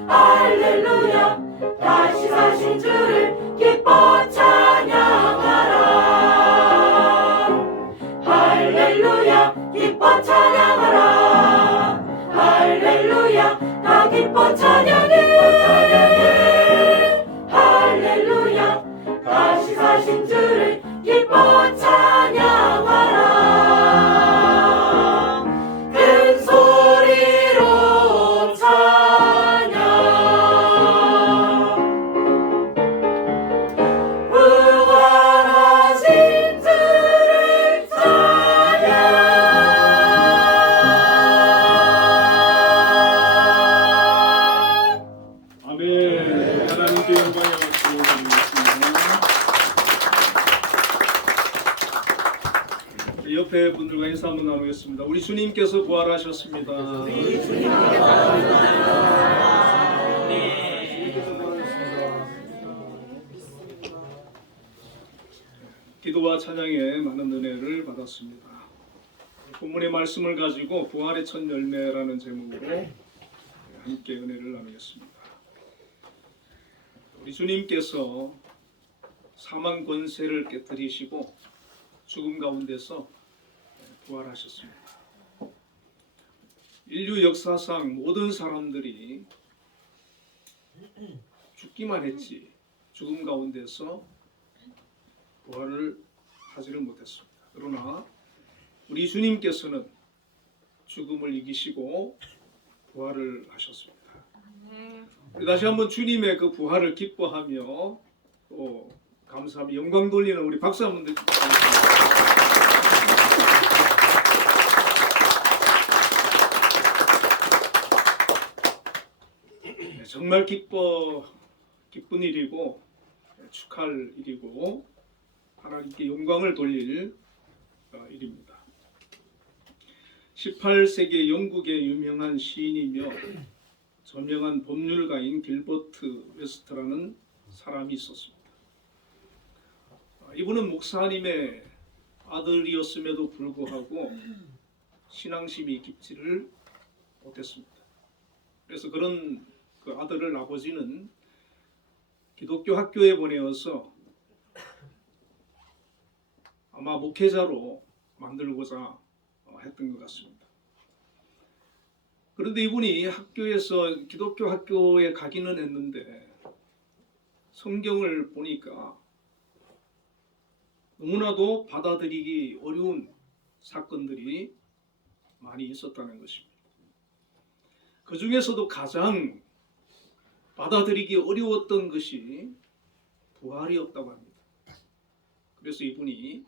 할렐루야 다시 사신 주를 기뻐 찬양하라 할렐루야 기뻐 찬양하라 할렐루야 다 기뻐 찬양해 할렐루야 다시 사신 주를 기뻐 찬양하라 큰 소리로 찬양 부활하신 주를 찬양 아멘. 하나님께 영광의 박수 드리겠습니다. 옆에 분들과 인사 한번 나누겠습니다. 우리 주님께서 부활하셨습니다. 기도와 찬양에 많은 은혜를 받았습니다. 본문의 말씀을 가지고 부활의 첫 열매라는 제목으로 함께 은혜를 나누겠습니다. 우리 주님께서 사망 권세를 깨뜨리시고 죽음 가운데서 부활하셨습니다. 인류 역사상 모든 사람들이 죽기만 했지 죽음 가운데서 부활을 하지를 못했습니다. 그러나 우리 주님께서는 죽음을 이기시고 부활을 하셨습니다. 다시 한번 주님의 그 부활을 기뻐하며 또 감사하며 영광 돌리는 우리 박수 한번 드리겠습니다. 정말 기쁜 일이고 축하할 일이고 하나님께 영광을 돌릴 일입니다. 18세기 영국의 유명한 시인이며 저명한 법률가인 길버트 웨스트라는 사람이 있었습니다. 이분은 목사님의 아들이었음에도 불구하고 신앙심이 깊지를 못했습니다. 그래서 그런 그 아들을 아버지는 기독교 학교에 보내어서 아마 목회자로 만들고자 했던 것 같습니다. 그런데 이분이 학교에서 기독교 학교에 가기는 했는데 성경을 보니까 너무나도 받아들이기 어려운 사건들이 많이 있었다는 것입니다. 그 중에서도 가장 받아들이기 어려웠던 것이 부활이었다고 합니다. 그래서 이분이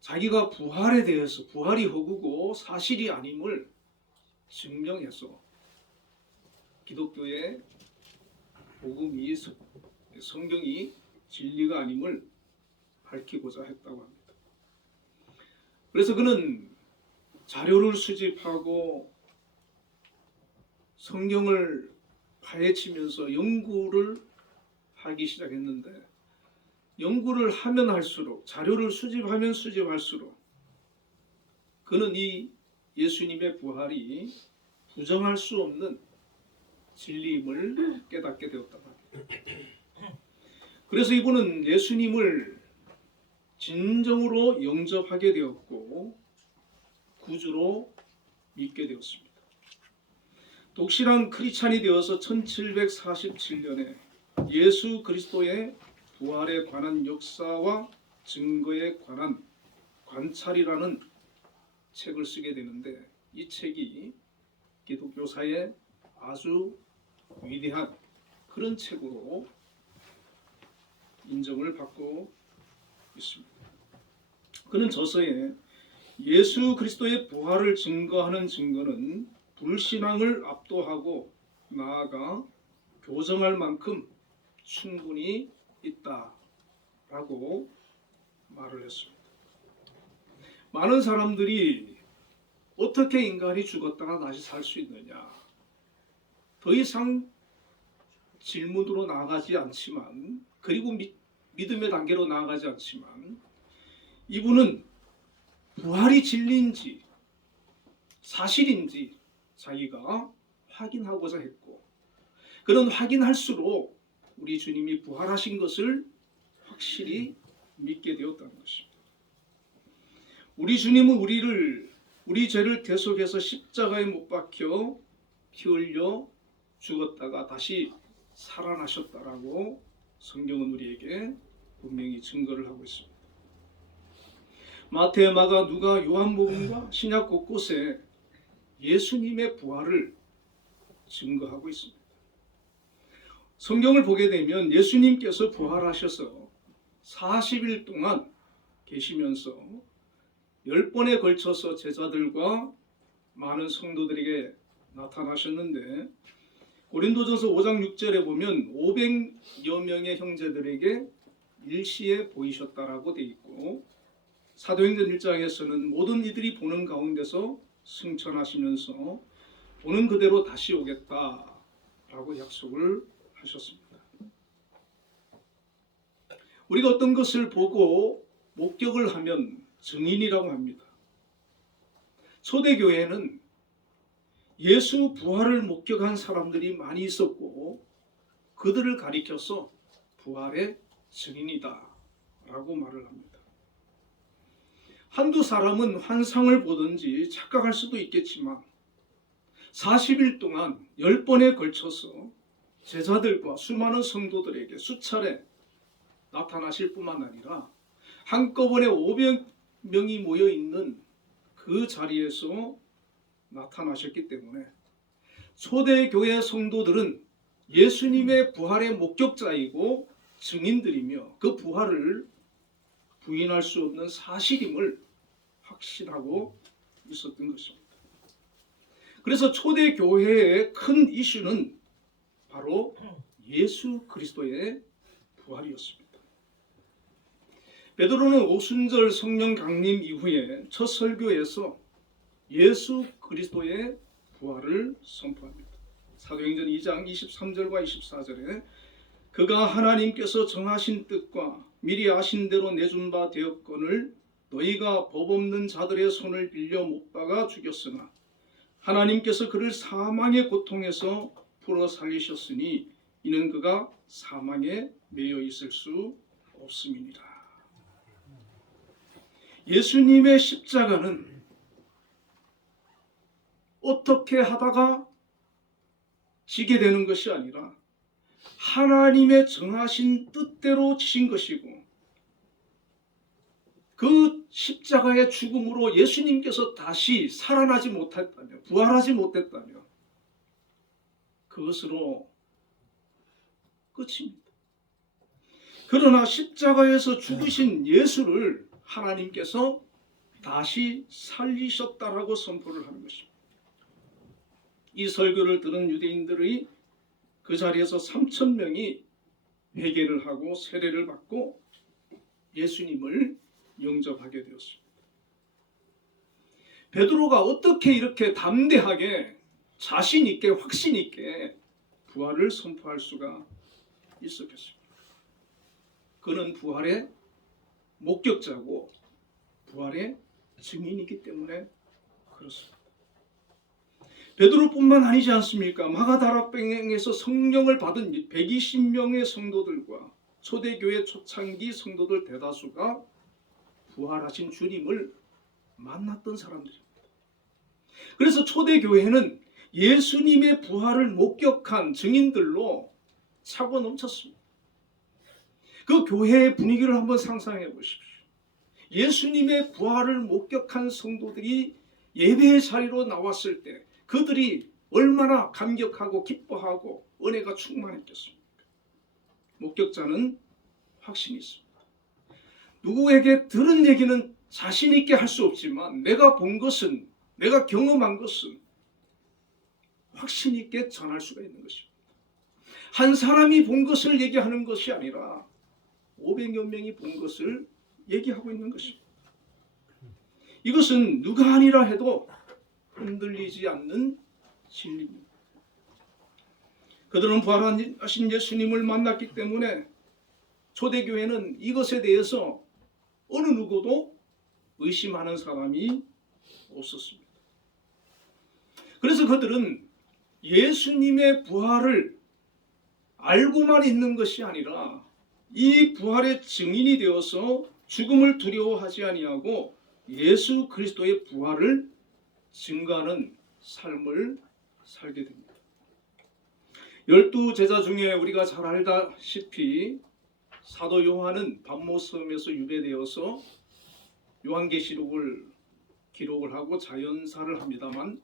자기가 부활에 대해서 부활이 허구고 사실이 아님을 증명해서 기독교의 복음이 성경이 진리가 아님을 밝히고자 했다고 합니다. 그래서 그는 자료를 수집하고 성경을 파헤치면서 연구를 하기 시작했는데 연구를 하면 할수록 자료를 수집하면 수집할수록 그는 이 예수님의 부활이 부정할 수 없는 진리임을 깨닫게 되었다고 합니다. 그래서 이분은 예수님을 진정으로 영접하게 되었고 구주로 믿게 되었습니다. 독실한 크리스찬이 되어서 1747년에 예수 그리스도의 부활에 관한 역사와 증거에 관한 관찰이라는 책을 쓰게 되는데 이 책이 기독교사의 아주 위대한 그런 책으로 인정을 받고 있습니다. 그는 저서에 예수 그리스도의 부활을 증거하는 증거는 불신앙을 압도하고 나아가 교정할 만큼 충분히 있다라고 말을 했습니다. 많은 사람들이 어떻게 인간이 죽었다가 다시 살 수 있느냐 더 이상 질문으로 나아가지 않지만 그리고 믿음의 단계로 나아가지 않지만 이분은 부활이 진리인지 사실인지 자기가 확인하고자 했고 그런 확인할수록 우리 주님이 부활하신 것을 확실히 믿게 되었다는 것입니다. 우리 주님은 우리 죄를 대속해서 십자가에 못 박혀 피 흘려 죽었다가 다시 살아나셨다라고 성경은 우리에게 분명히 증거를 하고 있습니다. 마태, 마가, 누가, 요한복음과 신약 곳곳에 예수님의 부활을 증거하고 있습니다. 성경을 보게 되면 예수님께서 부활하셔서 40일 동안 계시면서 10번에 걸쳐서 제자들과 많은 성도들에게 나타나셨는데 고린도전서 5장 6절에 보면 500여 명의 형제들에게 일시에 보이셨다라고 되어 있고 사도행전 1장에서는 모든 이들이 보는 가운데서 승천하시면서 보는 그대로 다시 오겠다라고 약속을 하셨습니다. 우리가 어떤 것을 보고 목격을 하면 증인이라고 합니다. 초대교회는 예수 부활을 목격한 사람들이 많이 있었고 그들을 가리켜서 부활의 증인이다 라고 말을 합니다. 한두 사람은 환상을 보든지 착각할 수도 있겠지만 40일 동안 10번에 걸쳐서 제자들과 수많은 성도들에게 수차례 나타나실 뿐만 아니라 한꺼번에 500명이 모여 있는 그 자리에서 나타나셨기 때문에 초대교회 성도들은 예수님의 부활의 목격자이고 증인들이며 그 부활을 부인할 수 없는 사실임을 확신하고 있었던 것입니다. 그래서 초대교회의 큰 이슈는 바로 예수 그리스도의 부활이었습니다. 베드로는 오순절 성령 강림 이후에 첫 설교에서 예수 그리스도의 부활을 선포합니다. 사도행전 2장 23절과 24절에 그가 하나님께서 정하신 뜻과 미리 아신 대로 내준 바 되었거늘 너희가 법 없는 자들의 손을 빌려 못 박아 죽였으나 하나님께서 그를 사망의 고통에서 풀어 살리셨으니 이는 그가 사망에 매여 있을 수 없음이니라. 예수님의 십자가는 어떻게 하다가 지게 되는 것이 아니라 하나님의 정하신 뜻대로 지신 것이고, 그 십자가의 죽음으로 예수님께서 다시 살아나지 못했다며, 부활하지 못했다며, 그것으로 끝입니다. 그러나 십자가에서 죽으신 예수를 하나님께서 다시 살리셨다라고 선포를 하는 것입니다. 이 설교를 들은 유대인들의 그 자리에서 3,000명이 회개를 하고 세례를 받고 예수님을 영접하게 되었습니다. 베드로가 어떻게 이렇게 담대하게 자신 있게 확신 있게 부활을 선포할 수가 있었겠습니까? 그는 부활의 목격자고 부활의 증인이기 때문에 그렇습니다. 베드로뿐만 아니지 않습니까? 마가다락방에서 성령을 받은 120명의 성도들과 초대교회 초창기 성도들 대다수가 부활하신 주님을 만났던 사람들입니다. 그래서 초대교회는 예수님의 부활을 목격한 증인들로 차고 넘쳤습니다. 그 교회의 분위기를 한번 상상해 보십시오. 예수님의 부활을 목격한 성도들이 예배의 자리로 나왔을 때 그들이 얼마나 감격하고 기뻐하고 은혜가 충만했겠습니까? 목격자는 확신이 있습니다. 누구에게 들은 얘기는 자신 있게 할 수 없지만 내가 본 것은, 내가 경험한 것은 확신 있게 전할 수가 있는 것입니다. 한 사람이 본 것을 얘기하는 것이 아니라 500여 명이 본 것을 얘기하고 있는 것입니다. 이것은 누가 아니라 해도 흔들리지 않는 진리입니다. 그들은 부활하신 예수님을 만났기 때문에 초대교회는 이것에 대해서 어느 누구도 의심하는 사람이 없었습니다. 그래서 그들은 예수님의 부활을 알고만 있는 것이 아니라 이 부활의 증인이 되어서 죽음을 두려워하지 아니하고 예수 그리스도의 부활을 증거하는 삶을 살게 됩니다. 12제자 중에 우리가 잘 알다시피 사도 요한은 patmos섬에서 유배되어서 요한계시록을 기록을 하고 자연사를 합니다만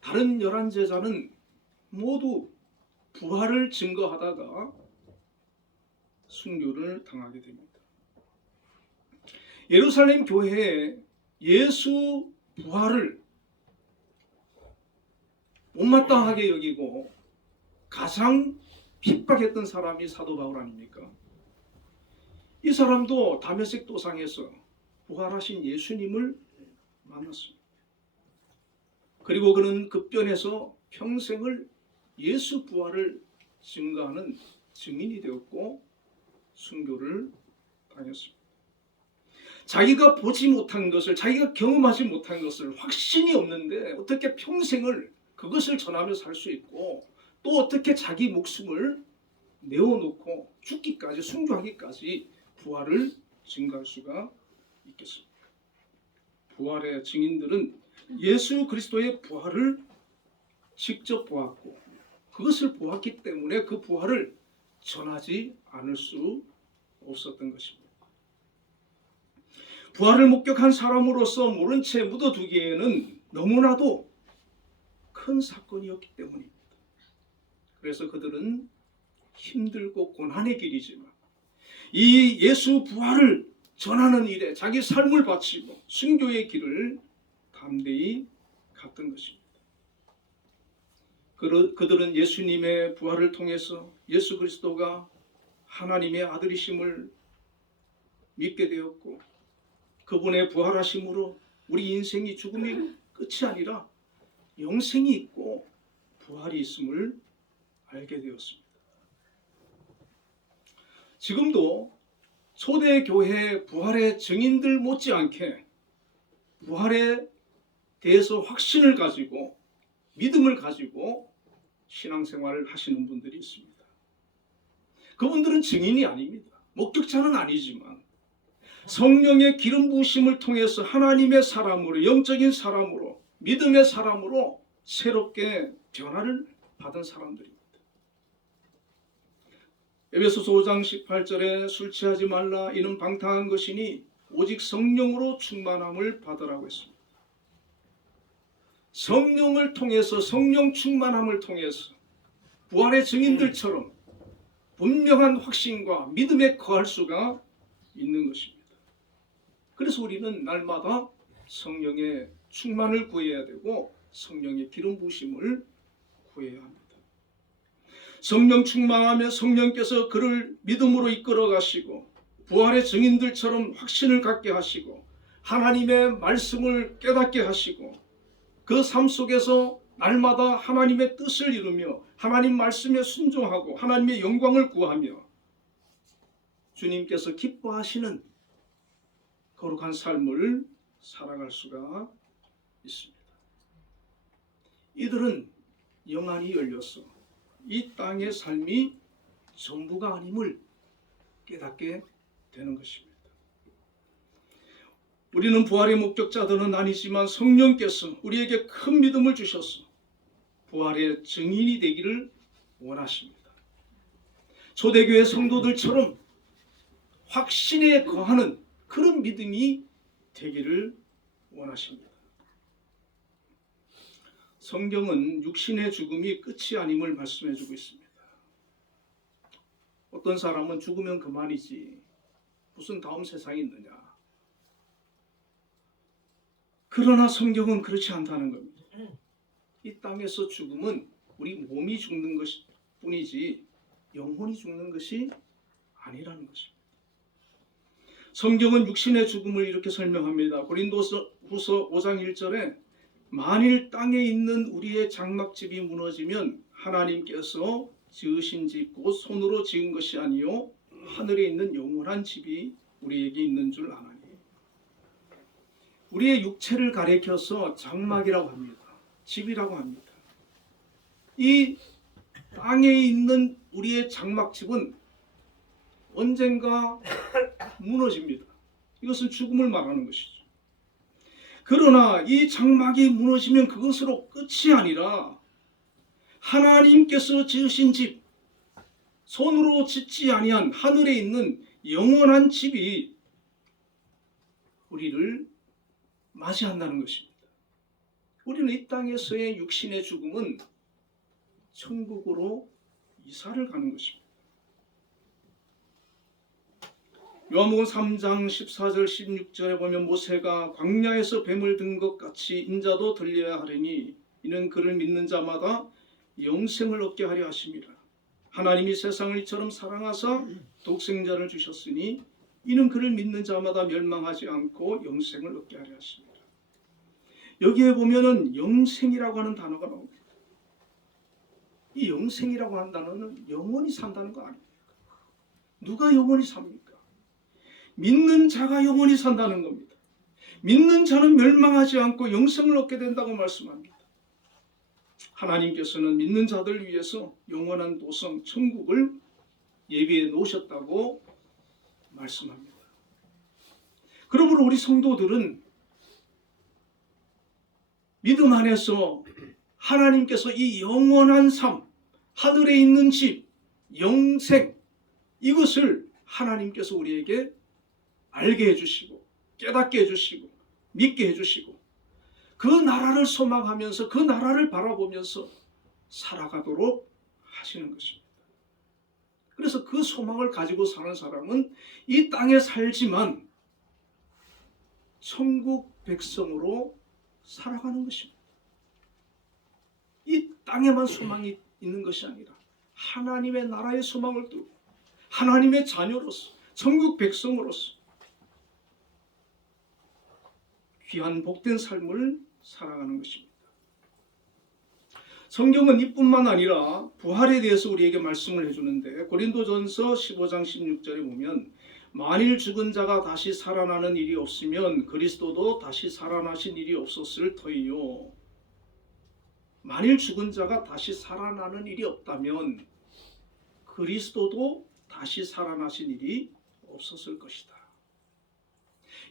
다른 11제자는 모두 부활을 증거하다가 순교를 당하게 됩니다. 예루살렘 교회에 예수 부활을 못마땅하게 여기고 가장 핍박했던 사람이 사도 바울 아닙니까? 이 사람도 다메섹 도상에서 부활하신 예수님을 만났습니다. 그리고 그는 급변해서 평생을 예수 부활을 증거하는 증인이 되었고 순교를 당했습니다. 자기가 보지 못한 것을, 자기가 경험하지 못한 것을 확신이 없는데 어떻게 평생을 그것을 전하며 살 수 있고 또 어떻게 자기 목숨을 내어놓고 죽기까지, 순교하기까지 부활을 증거할 수가 있겠습니까? 부활의 증인들은 예수 그리스도의 부활을 직접 보았고 그것을 보았기 때문에 그 부활을 전하지 않을 수 없었던 것입니다. 부활을 목격한 사람으로서 모른 채 묻어두기에는 너무나도 큰 사건이었기 때문입니다. 그래서 그들은 힘들고 고난의 길이지만 이 예수 부활을 전하는 일에 자기 삶을 바치고 순교의 길을 담대히 갔던 것입니다. 그들은 예수님의 부활을 통해서 예수 그리스도가 하나님의 아들이심을 믿게 되었고 그분의 부활하심으로 우리 인생이 죽음이 끝이 아니라 영생이 있고 부활이 있음을 알게 되었습니다. 지금도 초대교회 부활의 증인들 못지않게 부활에 대해서 확신을 가지고 믿음을 가지고 신앙생활을 하시는 분들이 있습니다. 그분들은 증인이 아닙니다. 목격자는 아니지만 성령의 기름 부으심을 통해서 하나님의 사람으로, 영적인 사람으로, 믿음의 사람으로 새롭게 변화를 받은 사람들입니다. 에베소서 5장 18절에 술 취하지 말라 이는 방탕한 것이니 오직 성령으로 충만함을 받으라고 했습니다. 성령을 통해서, 성령 충만함을 통해서 부활의 증인들처럼 분명한 확신과 믿음에 거할 수가 있는 것입니다. 그래서 우리는 날마다 성령의 충만을 구해야 되고 성령의 기름 부으심을 구해야 합니다. 성령 충만하면 성령께서 그를 믿음으로 이끌어 가시고 부활의 증인들처럼 확신을 갖게 하시고 하나님의 말씀을 깨닫게 하시고 그 삶 속에서 날마다 하나님의 뜻을 이루며 하나님 말씀에 순종하고 하나님의 영광을 구하며 주님께서 기뻐하시는 거룩한 삶을 살아갈 수가 있습니다. 이들은 영안이 열려서 이 땅의 삶이 전부가 아님을 깨닫게 되는 것입니다. 우리는 부활의 목격자들은 아니지만 성령께서 우리에게 큰 믿음을 주셔서 부활의 증인이 되기를 원하십니다. 초대교회 성도들처럼 확신에 거하는 그런 믿음이 되기를 원하십니다. 성경은 육신의 죽음이 끝이 아님을 말씀해주고 있습니다. 어떤 사람은 죽으면 그만이지 무슨 다음 세상이 있느냐. 그러나 성경은 그렇지 않다는 겁니다. 이 땅에서 죽음은 우리 몸이 죽는 것 뿐이지 영혼이 죽는 것이 아니라는 것입니다. 성경은 육신의 죽음을 이렇게 설명합니다. 고린도후서 5장 1절에 만일 땅에 있는 우리의 장막집이 무너지면 하나님께서 지으신 집 곧 손으로 지은 것이 아니요 하늘에 있는 영원한 집이 우리에게 있는 줄 아나니. 우리의 육체를 가리켜서 장막이라고 합니다. 집이라고 합니다. 이 땅에 있는 우리의 장막집은 언젠가 무너집니다. 이것은 죽음을 말하는 것이죠. 그러나 이 장막이 무너지면 그것으로 끝이 아니라 하나님께서 지으신 집, 손으로 짓지 아니한 하늘에 있는 영원한 집이 우리를 맞이한다는 것입니다. 우리는 이 땅에서의 육신의 죽음은 천국으로 이사를 가는 것입니다. 요한복음 3장 14절 16절에 보면 모세가 광야에서 뱀을 든 것 같이 인자도 들려야 하리니 이는 그를 믿는 자마다 영생을 얻게 하려 하심이라. 하나님이 세상을 이처럼 사랑하사 독생자를 주셨으니 이는 그를 믿는 자마다 멸망하지 않고 영생을 얻게 하려 하심이라. 여기에 보면은 영생이라고 하는 단어가 나옵니다. 이 영생이라고 하는 단어는 영원히 산다는 거 아닙니까? 누가 영원히 삽니까? 믿는 자가 영원히 산다는 겁니다. 믿는 자는 멸망하지 않고 영생을 얻게 된다고 말씀합니다. 하나님께서는 믿는 자들 위해서 영원한 도성 천국을 예비해 놓으셨다고 말씀합니다. 그러므로 우리 성도들은 믿음 안에서 하나님께서 이 영원한 삶, 하늘에 있는 집, 영생, 이것을 하나님께서 우리에게 알게 해주시고 깨닫게 해주시고 믿게 해주시고 그 나라를 소망하면서 그 나라를 바라보면서 살아가도록 하시는 것입니다. 그래서 그 소망을 가지고 사는 사람은 이 땅에 살지만 천국 백성으로 살아가는 것입니다. 이 땅에만 소망이 있는 것이 아니라 하나님의 나라의 소망을 두고 하나님의 자녀로서 천국 백성으로서 귀한 복된 삶을 살아가는 것입니다. 성경은 이뿐만 아니라 부활에 대해서 우리에게 말씀을 해주는데 고린도전서 15장 16절에 보면 만일 죽은 자가 다시 살아나는 일이 없으면 그리스도도 다시 살아나신 일이 없었을 터이요. 만일 죽은 자가 다시 살아나는 일이 없다면 그리스도도 다시 살아나신 일이 없었을 것이다.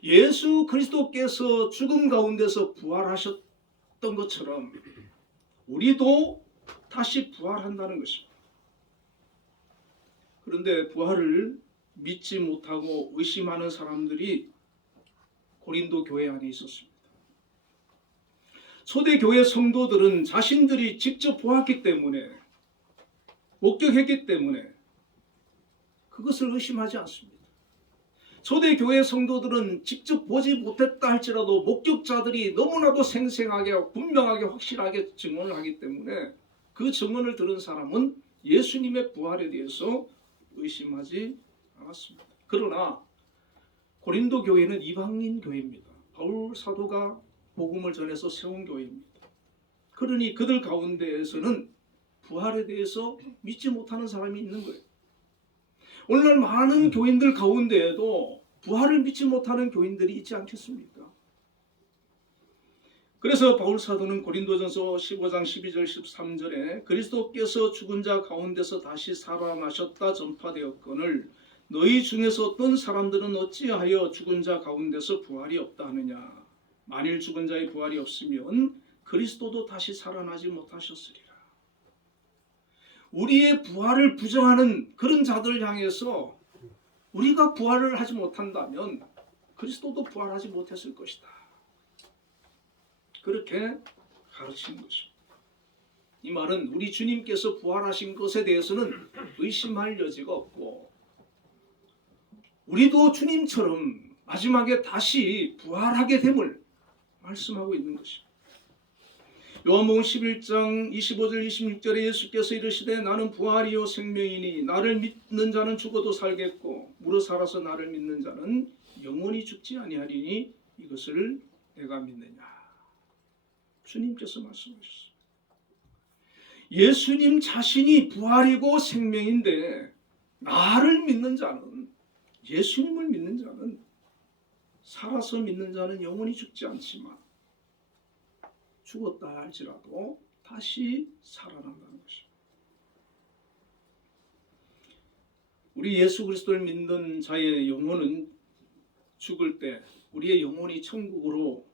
예수 그리스도께서 죽음 가운데서 부활하셨던 것처럼 우리도 다시 부활한다는 것입니다. 그런데 부활을 믿지 못하고 의심하는 사람들이 고린도 교회 안에 있었습니다. 초대교회 성도들은 자신들이 직접 보았기 때문에, 목격했기 때문에 그것을 의심하지 않습니다. 초대교회 성도들은 직접 보지 못했다 할지라도 목격자들이 너무나도 생생하게 분명하게 확실하게 증언을 하기 때문에 그 증언을 들은 사람은 예수님의 부활에 대해서 의심하지 않았습니다. 그러나 고린도 교회는 이방인 교회입니다. 바울 사도가 복음을 전해서 세운 교회입니다. 그러니 그들 가운데에서는 부활에 대해서 믿지 못하는 사람이 있는 거예요. 오늘날 많은 교인들 가운데에도 부활을 믿지 못하는 교인들이 있지 않겠습니까? 그래서 바울 사도는 고린도전서 15장 12절 13절에 그리스도께서 죽은 자 가운데서 다시 살아나셨다 전파되었거늘 너희 중에서 어떤 사람들은 어찌하여 죽은 자 가운데서 부활이 없다 하느냐. 만일 죽은 자의 부활이 없으면 그리스도도 다시 살아나지 못하셨으리라. 우리의 부활을 부정하는 그런 자들을 향해서 우리가 부활을 하지 못한다면 그리스도도 부활하지 못했을 것이다. 그렇게 가르치는 것입니다. 이 말은 우리 주님께서 부활하신 것에 대해서는 의심할 여지가 없고 우리도 주님처럼 마지막에 다시 부활하게 됨을 말씀하고 있는 것입니다. 요한복음 11장 25절 26절에 예수께서 이르시되 나는 부활이요 생명이니 나를 믿는 자는 죽어도 살겠고 무릇 살아서 나를 믿는 자는 영원히 죽지 아니하리니 이것을 내가 믿느냐. 주님께서 말씀하셨습니다. 예수님 자신이 부활이고 생명인데 나를 믿는 자는, 예수님을 믿는 자는, 살아서 믿는 자는 영원히 죽지 않지만 죽었다 할지라도 다시 살아난다는 것입니다. 우리 예수 그리스도를 믿는 자의 영혼은 죽을 때 우리의 영혼이 천국으로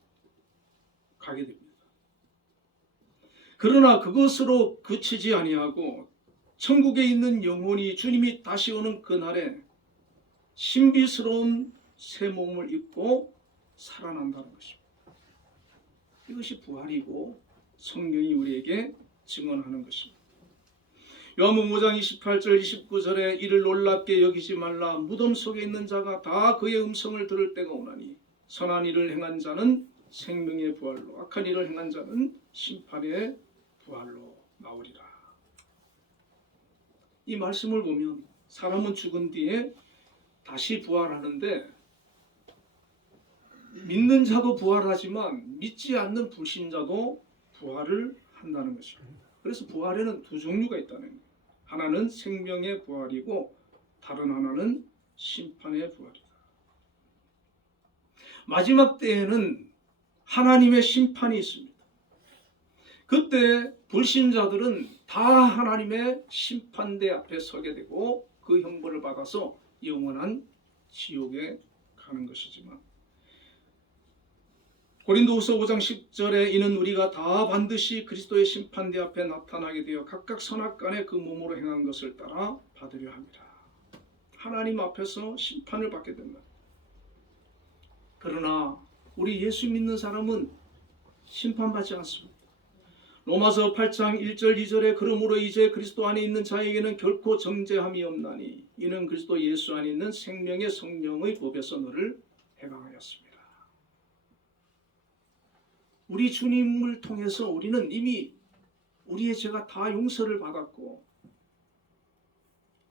가게 됩니다. 그러나 그것으로 그치지 아니하고 천국에 있는 영혼이 주님이 다시 오는 그날에 신비스러운 새 몸을 입고 살아난다는 것입니다. 이것이 부활이고 성경이 우리에게 증언하는 것입니다. 요한복음 5장 28절 29절에 이를 놀랍게 여기지 말라. 무덤 속에 있는 자가 다 그의 음성을 들을 때가 오나니 선한 일을 행한 자는 생명의 부활로 악한 일을 행한 자는 심판의 부활로 나오리라. 이 말씀을 보면 사람은 죽은 뒤에 다시 부활하는데 믿는 자도 부활하지만 믿지 않는 불신자도 부활을 한다는 것입니다. 그래서 부활에는 두 종류가 있다는 거예요. 하나는 생명의 부활이고 다른 하나는 심판의 부활이다. 마지막 때에는 하나님의 심판이 있습니다. 그때 불신자들은 다 하나님의 심판대 앞에 서게 되고 그 형벌을 받아서 영원한 지옥에 가는 것이지만 고린도후서 5장 10절에 이는 우리가 다 반드시 그리스도의 심판대 앞에 나타나게 되어 각각 선악간에 그 몸으로 행한 것을 따라 받으려 합니다. 하나님 앞에서 심판을 받게 된다. 그러나 우리 예수 믿는 사람은 심판받지 않습니다. 로마서 8장 1절 2절에 그러므로 이제 그리스도 안에 있는 자에게는 결코 정죄함이 없나니 이는 그리스도 예수 안에 있는 생명의 성령의 법에서 너를 해방하였습니다. 우리 주님을 통해서 우리는 이미 우리의 죄가 다 용서를 받았고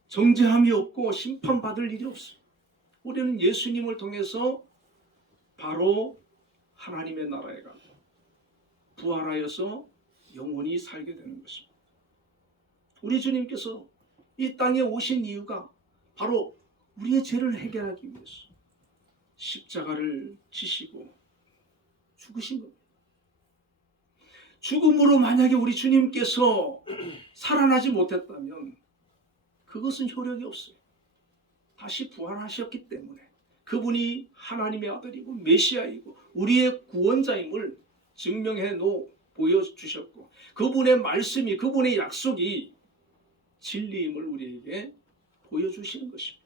정죄함이 없고 심판받을 일이 없어요. 우리는 예수님을 통해서 바로 하나님의 나라에 가고 부활하여서 영원히 살게 되는 것입니다. 우리 주님께서 이 땅에 오신 이유가 바로 우리의 죄를 해결하기 위해서 십자가를 지시고 죽으신 겁니다. 죽음으로 만약에 우리 주님께서 살아나지 못했다면 그것은 효력이 없어요. 다시 부활하셨기 때문에 그분이 하나님의 아들이고 메시아이고 우리의 구원자임을 증명해 보여주셨고 그분의 말씀이 그분의 약속이 진리임을 우리에게 보여주시는 것입니다.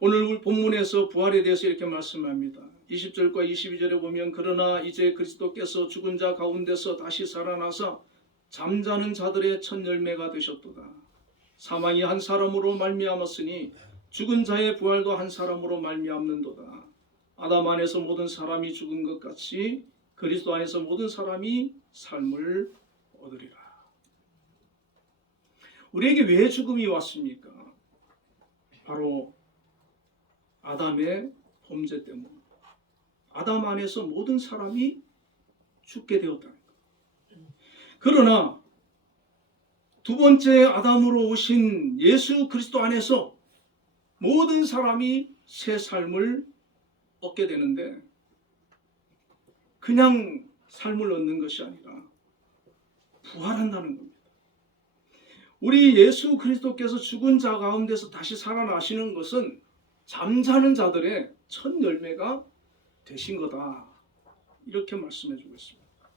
오늘 우리 본문에서 부활에 대해서 이렇게 말씀합니다. 20절과 22절에 보면 그러나 이제 그리스도께서 죽은 자 가운데서 다시 살아나사 잠자는 자들의 첫 열매가 되셨도다. 사망이 한 사람으로 말미암았으니 죽은 자의 부활도 한 사람으로 말미암는도다. 아담 안에서 모든 사람이 죽은 것 같이 그리스도 안에서 모든 사람이 삶을 얻으리라. 우리에게 왜 죽음이 왔습니까? 바로 아담의 범죄 때문입니다. 아담 안에서 모든 사람이 죽게 되었다는 것. 그러나 두 번째 아담으로 오신 예수 그리스도 안에서 모든 사람이 새 삶을 얻게 되는데 그냥 삶을 얻는 것이 아니라 부활한다는 겁니다. 우리 예수 그리스도께서 죽은 자 가운데서 다시 살아나시는 것은 잠자는 자들의 첫 열매가 되신 거다. 이렇게 말씀해 주고 있습니다.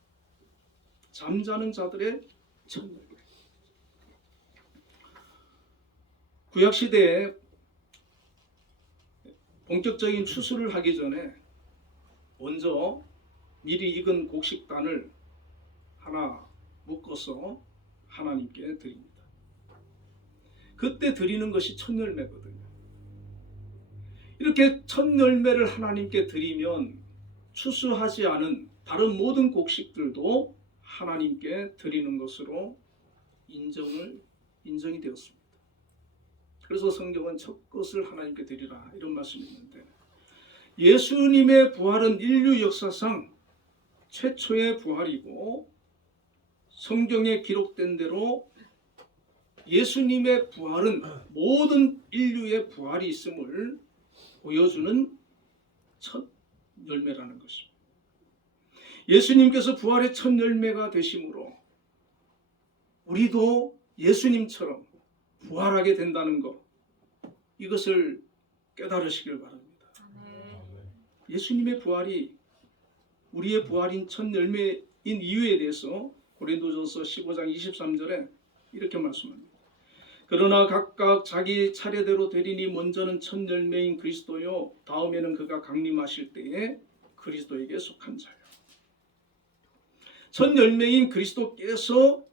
잠자는 자들의 첫 열매. 구약시대에 본격적인 추수를 하기 전에 먼저 미리 익은 곡식단을 하나 묶어서 하나님께 드립니다. 그때 드리는 것이 첫 열매거든요. 이렇게 첫 열매를 하나님께 드리면 추수하지 않은 다른 모든 곡식들도 하나님께 드리는 것으로 인정이 되었습니다. 그래서 성경은 첫 것을 하나님께 드리라 이런 말씀이 있는데 예수님의 부활은 인류 역사상 최초의 부활이고 성경에 기록된 대로 예수님의 부활은 모든 인류의 부활이 있음을 보여주는 첫 열매라는 것입니다. 예수님께서 부활의 첫 열매가 되심으로 우리도 예수님처럼 부활하게 된다는 것, 이것을 깨달으시길 바랍니다. 예수님의 부활이 우리의 부활인 첫 열매인 이유에 대해서 고린도전서 15장 23절에 이렇게 말씀합니다. 그러나 각각 자기 차례대로 되리니 먼저는 첫 열매인 그리스도요 다음에는 그가 강림하실 때에 그리스도에게 속한 자요. 첫 열매인 그리스도께서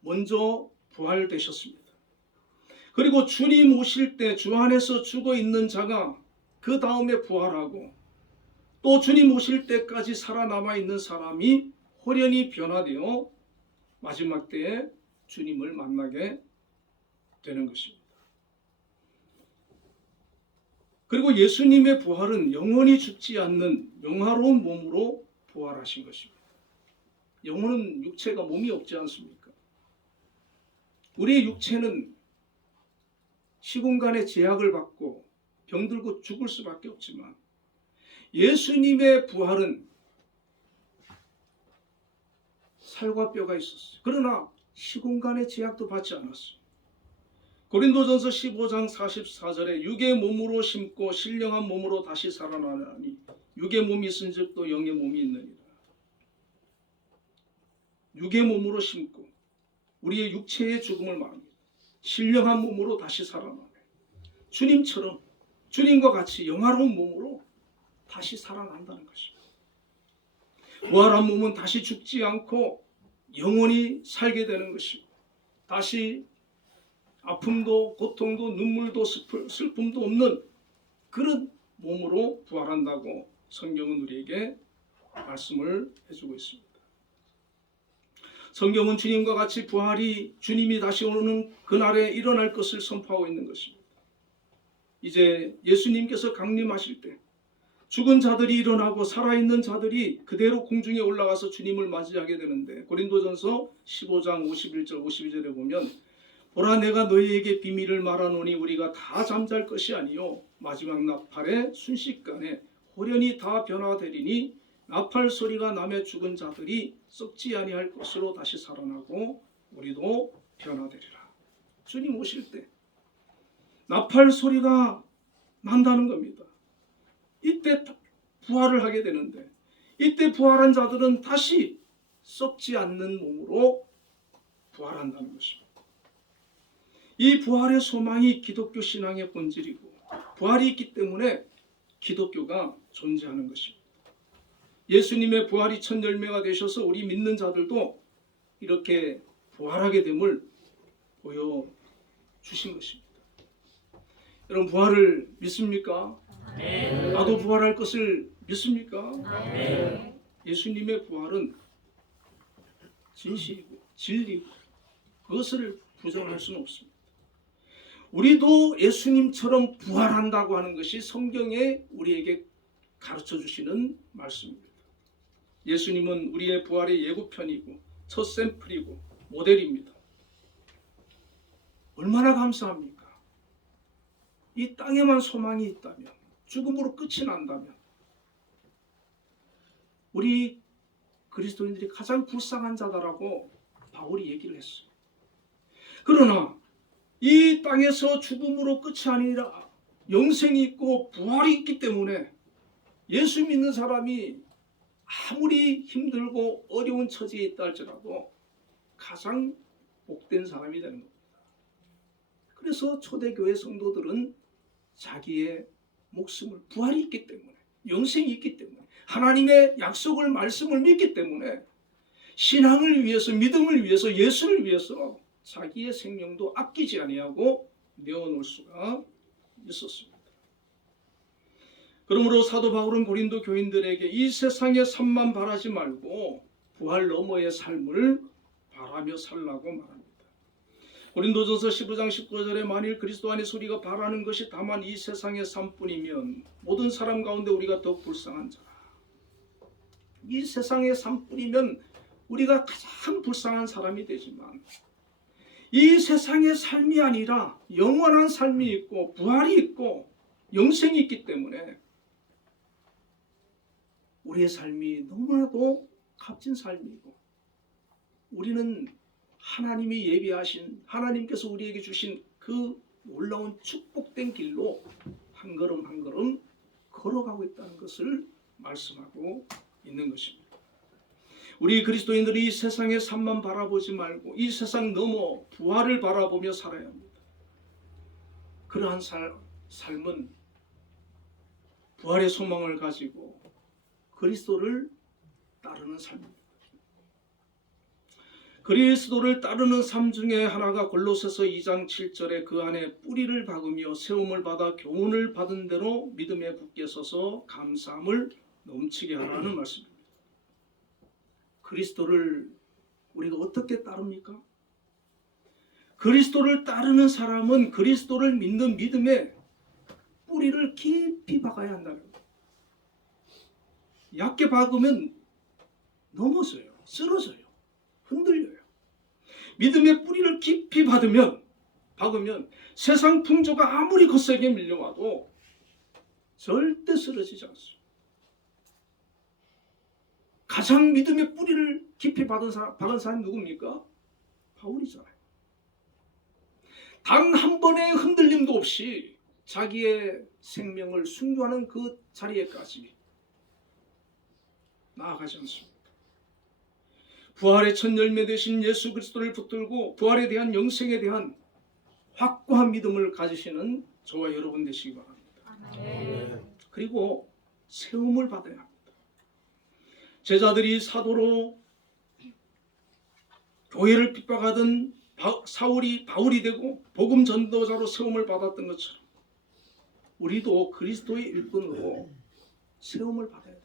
먼저 부활되셨습니다. 그리고 주님 오실 때 주 안에서 죽어 있는 자가 그 다음에 부활하고 또 주님 오실 때까지 살아남아 있는 사람이 홀연히 변화되어 마지막 때에 주님을 만나게 되는 것입니다. 그리고 예수님의 부활은 영원히 죽지 않는 영화로운 몸으로 부활하신 것입니다. 영혼은 육체가 몸이 없지 않습니까? 우리의 육체는 시공간의 제약을 받고 병들고 죽을 수밖에 없지만 예수님의 부활은 살과 뼈가 있었어요. 그러나 시공간의 제약도 받지 않았어요. 고린도전서 15장 44절에 육의 몸으로 심고 신령한 몸으로 다시 살아나니 육의 몸이 있은즉 또 영의 몸이 있느니라. 육의 몸으로 심고 우리의 육체의 죽음을 말합니다. 신령한 몸으로 다시 살아나네. 주님처럼 주님과 같이 영화로운 몸으로 다시 살아난다는 것입니다. 부활한 몸은 다시 죽지 않고 영원히 살게 되는 것이고 다시 아픔도 고통도 눈물도 슬픔도 없는 그런 몸으로 부활한다고 성경은 우리에게 말씀을 해주고 있습니다. 성경은 주님과 같이 부활이 주님이 다시 오는 그날에 일어날 것을 선포하고 있는 것입니다. 이제 예수님께서 강림하실 때 죽은 자들이 일어나고 살아있는 자들이 그대로 공중에 올라가서 주님을 맞이하게 되는데 고린도전서 15장 51절 52절에 보면 보라 내가 너희에게 비밀을 말하노니 우리가 다 잠잘 것이 아니요 마지막 나팔의 순식간에 호련히 다 변화되리니 나팔 소리가 나며 죽은 자들이 썩지 아니할 것으로 다시 살아나고 우리도 변화되리라. 주님 오실 때 나팔 소리가 난다는 겁니다. 이때 부활을 하게 되는데 이때 부활한 자들은 다시 썩지 않는 몸으로 부활한다는 것입니다. 이 부활의 소망이 기독교 신앙의 본질이고 부활이 있기 때문에 기독교가 존재하는 것입니다. 예수님의 부활이 첫 열매가 되셔서 우리 믿는 자들도 이렇게 부활하게 됨을 보여주신 것입니다. 여러분 부활을 믿습니까? 네. 나도 부활할 것을 믿습니까? 네. 예수님의 부활은 진실이고 진리고 그것을 부정할 수는 없습니다. 우리도 예수님처럼 부활한다고 하는 것이 성경에 우리에게 가르쳐 주시는 말씀입니다. 예수님은 우리의 부활의 예고편이고 첫 샘플이고 모델입니다. 얼마나 감사합니까? 이 땅에만 소망이 있다면 죽음으로 끝이 난다면 우리 그리스도인들이 가장 불쌍한 자다라고 바울이 얘기를 했어요. 그러나 이 땅에서 죽음으로 끝이 아니라 영생이 있고 부활이 있기 때문에 예수 믿는 사람이 아무리 힘들고 어려운 처지에 있다 할지라도 가장 복된 사람이 되는 겁니다. 그래서 초대교회 성도들은 자기의 목숨을 부활이 있기 때문에 영생이 있기 때문에 하나님의 약속을 말씀을 믿기 때문에 신앙을 위해서 믿음을 위해서 예수를 위해서 자기의 생명도 아끼지 아니하고 내어놓을 수가 있었습니다. 그러므로 사도 바울은 고린도 교인들에게 이 세상의 삶만 바라지 말고 부활 너머의 삶을 바라며 살라고 말합니다. 고린도전서 15장 19절에 만일 그리스도 안에서 우리가 바라는 것이 다만 이 세상의 삶뿐이면 모든 사람 가운데 우리가 더 불쌍한 자라. 이 세상의 삶뿐이면 우리가 가장 불쌍한 사람이 되지만 이 세상의 삶이 아니라 영원한 삶이 있고 부활이 있고 영생이 있기 때문에 우리의 삶이 너무나도 값진 삶이고 우리는 하나님이 예비하신 하나님께서 우리에게 주신 그 놀라운 축복된 길로 한 걸음 한 걸음 걸어가고 있다는 것을 말씀하고 있는 것입니다. 우리 그리스도인들이 이 세상의 삶만 바라보지 말고 이 세상 넘어 부활을 바라보며 살아야 합니다. 그러한 삶은 부활의 소망을 가지고 그리스도를 따르는 삶입니다. 그리스도를 따르는 삶 중에 하나가 골로새서 2장 7절에 그 안에 뿌리를 박으며 세움을 받아 교훈을 받은 대로 믿음에 굳게 서서 감사함을 넘치게 하라는 말씀입니다. 그리스도를 우리가 어떻게 따릅니까? 그리스도를 따르는 사람은 그리스도를 믿는 믿음에 뿌리를 깊이 박아야 한다는 거예요. 얕게 박으면 넘어져요. 쓰러져요. 흔들려요. 믿음의 뿌리를 깊이 박으면 세상 풍조가 아무리 거세게 밀려와도 절대 쓰러지지 않습니다. 가장 믿음의 뿌리를 깊이 박은 사람이 누굽니까? 바울이잖아요. 단 한 번의 흔들림도 없이 자기의 생명을 순교하는 그 자리에까지 나아가지 않습니다. 부활의 첫 열매 되신 예수 그리스도를 붙들고 부활에 대한 영생에 대한 확고한 믿음을 가지시는 저와 여러분 되시기 바랍니다. 그리고 세움을 받아야 합니다. 제자들이 사도로 교회를 핍박하던 사울이 바울이 되고 복음 전도자로 세움을 받았던 것처럼 우리도 그리스도의 일꾼으로 세움을 받아야 돼요.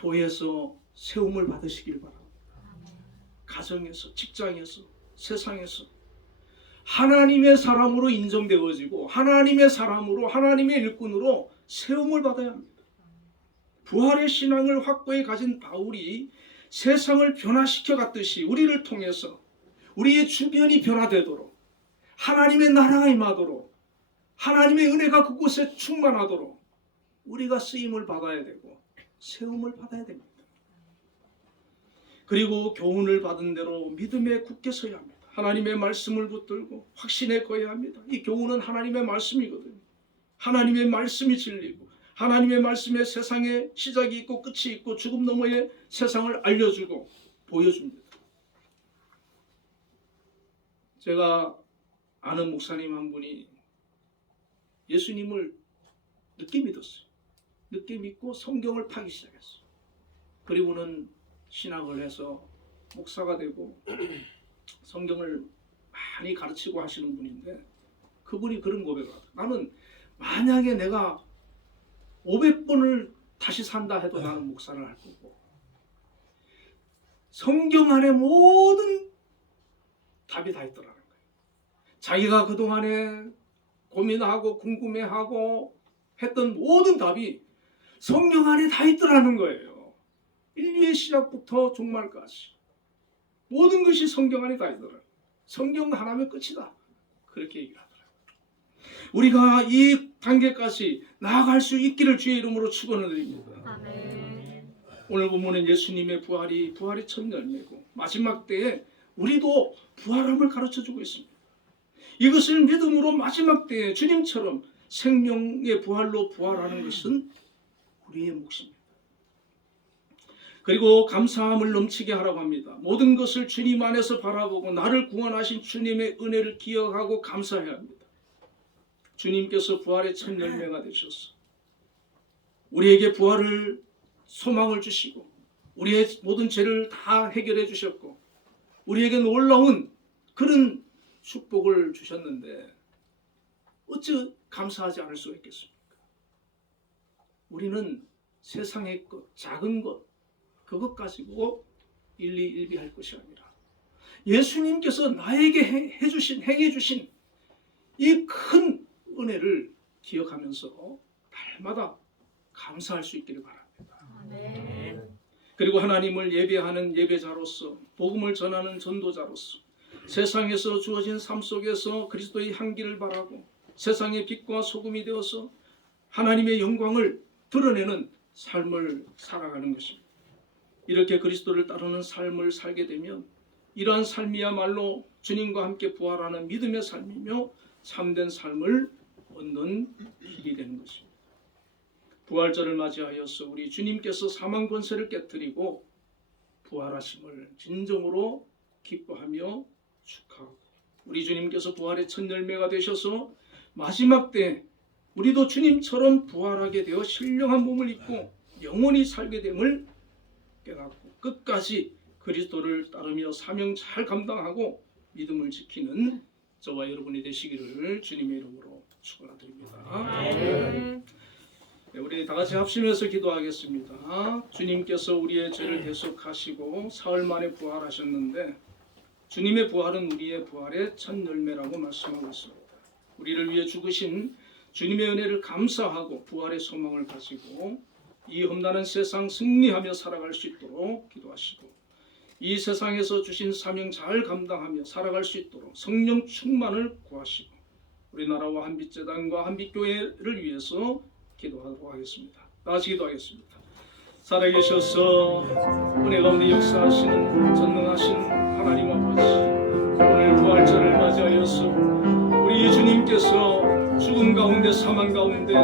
교회에서 세움을 받으시길 바랍니다. 가정에서, 직장에서, 세상에서 하나님의 사람으로 인정되어지고 하나님의 사람으로 하나님의 일꾼으로 세움을 받아야 합니다. 부활의 신앙을 확고히 가진 바울이 세상을 변화시켜 갔듯이 우리를 통해서 우리의 주변이 변화되도록 하나님의 나라가 임하도록 하나님의 은혜가 그곳에 충만하도록 우리가 쓰임을 받아야 되고 세움을 받아야 됩니다. 그리고 교훈을 받은 대로 믿음에 굳게 서야 합니다. 하나님의 말씀을 붙들고 확신에 거해야 합니다. 이 교훈은 하나님의 말씀이거든요. 하나님의 말씀이 진리고 하나님의 말씀에 세상에 시작이 있고 끝이 있고 죽음 너머의 세상을 알려주고 보여줍니다. 제가 아는 목사님 한 분이 예수님을 늦게 믿었어요. 늦게 믿고 성경을 파기 시작했어요. 그리고는 신학을 해서 목사가 되고 성경을 많이 가르치고 하시는 분인데 그분이 그런 고백을 하더라고요. 나는 만약에 내가 500번을 다시 산다 해도 나는 목사를 할 거고 성경 안에 모든 답이 다 있더라는 거예요. 자기가 그동안에 고민하고 궁금해하고 했던 모든 답이 성경 안에 다 있더라는 거예요. 인류의 시작부터 종말까지 모든 것이 성경 안에 다 있더라고요. 성경 하나면 끝이다. 그렇게 얘기를 하더라고요. 우리가 이 단계까지 나아갈 수 있기를 주의 이름으로 축원을 드립니다. 아멘. 오늘 본문은 예수님의 부활이 첫 열매고 마지막 때에 우리도 부활함을 가르쳐주고 있습니다. 이것을 믿음으로 마지막 때에 주님처럼 생명의 부활로 부활하는 것은 우리의 몫입니다. 그리고 감사함을 넘치게 하라고 합니다. 모든 것을 주님 안에서 바라보고 나를 구원하신 주님의 은혜를 기억하고 감사해야 합니다. 주님께서 부활의 첫 열매가 되셔서 우리에게 부활을 소망을 주시고 우리의 모든 죄를 다 해결해 주셨고 우리에게 놀라운 그런 축복을 주셨는데 어찌 감사하지 않을 수가 있겠습니까? 우리는 세상의 것, 작은 것 그것 가지고 일희일비할 것이 아니라 예수님께서 나에게 행해 주신 이 큰 은혜를 기억하면서 날마다 감사할 수 있기를 바랍니다. 아멘. 그리고 하나님을 예배하는 예배자로서 복음을 전하는 전도자로서 세상에서 주어진 삶 속에서 그리스도의 향기를 바라고 세상의 빛과 소금이 되어서 하나님의 영광을 드러내는 삶을 살아가는 것입니다. 이렇게 그리스도를 따르는 삶을 살게 되면 이러한 삶이야말로 주님과 함께 부활하는 믿음의 삶이며 참된 삶을 얻는 길이 되는 것입니다. 부활절을 맞이하여서 우리 주님께서 사망 권세를 깨뜨리고 부활하심을 진정으로 기뻐하며 축하하고 우리 주님께서 부활의 첫 열매가 되셔서 마지막 때 우리도 주님처럼 부활하게 되어 신령한 몸을 입고 영원히 살게 됨을 깨닫고 끝까지 그리스도를 따르며 사명 잘 감당하고 믿음을 지키는 저와 여러분이 되시기를 주님의 이름으로 축원드립니다. 아멘. 우리 다 같이 합심해서 기도하겠습니다. 주님께서 우리의 죄를 대속하시고 사흘 만에 부활하셨는데 주님의 부활은 우리의 부활의 첫 열매라고 말씀하고 있습니다. 우리를 위해 죽으신 주님의 은혜를 감사하고 부활의 소망을 가지고 이 험난한 세상 승리하며 살아갈 수 있도록 기도하시고 이 세상에서 주신 사명 잘 감당하며 살아갈 수 있도록 성령 충만을 구하시고 우리나라와 한빛재단과 한빛교회를 위해서 기도하도록 하겠습니다. 다 같이 기도하겠습니다. 살아계셔서 은혜 가운데 역사하시는 전능하신 하나님 아버지, 오늘 부활절을 맞이하여서 우리 주님께서 죽음 가운데 사망 가운데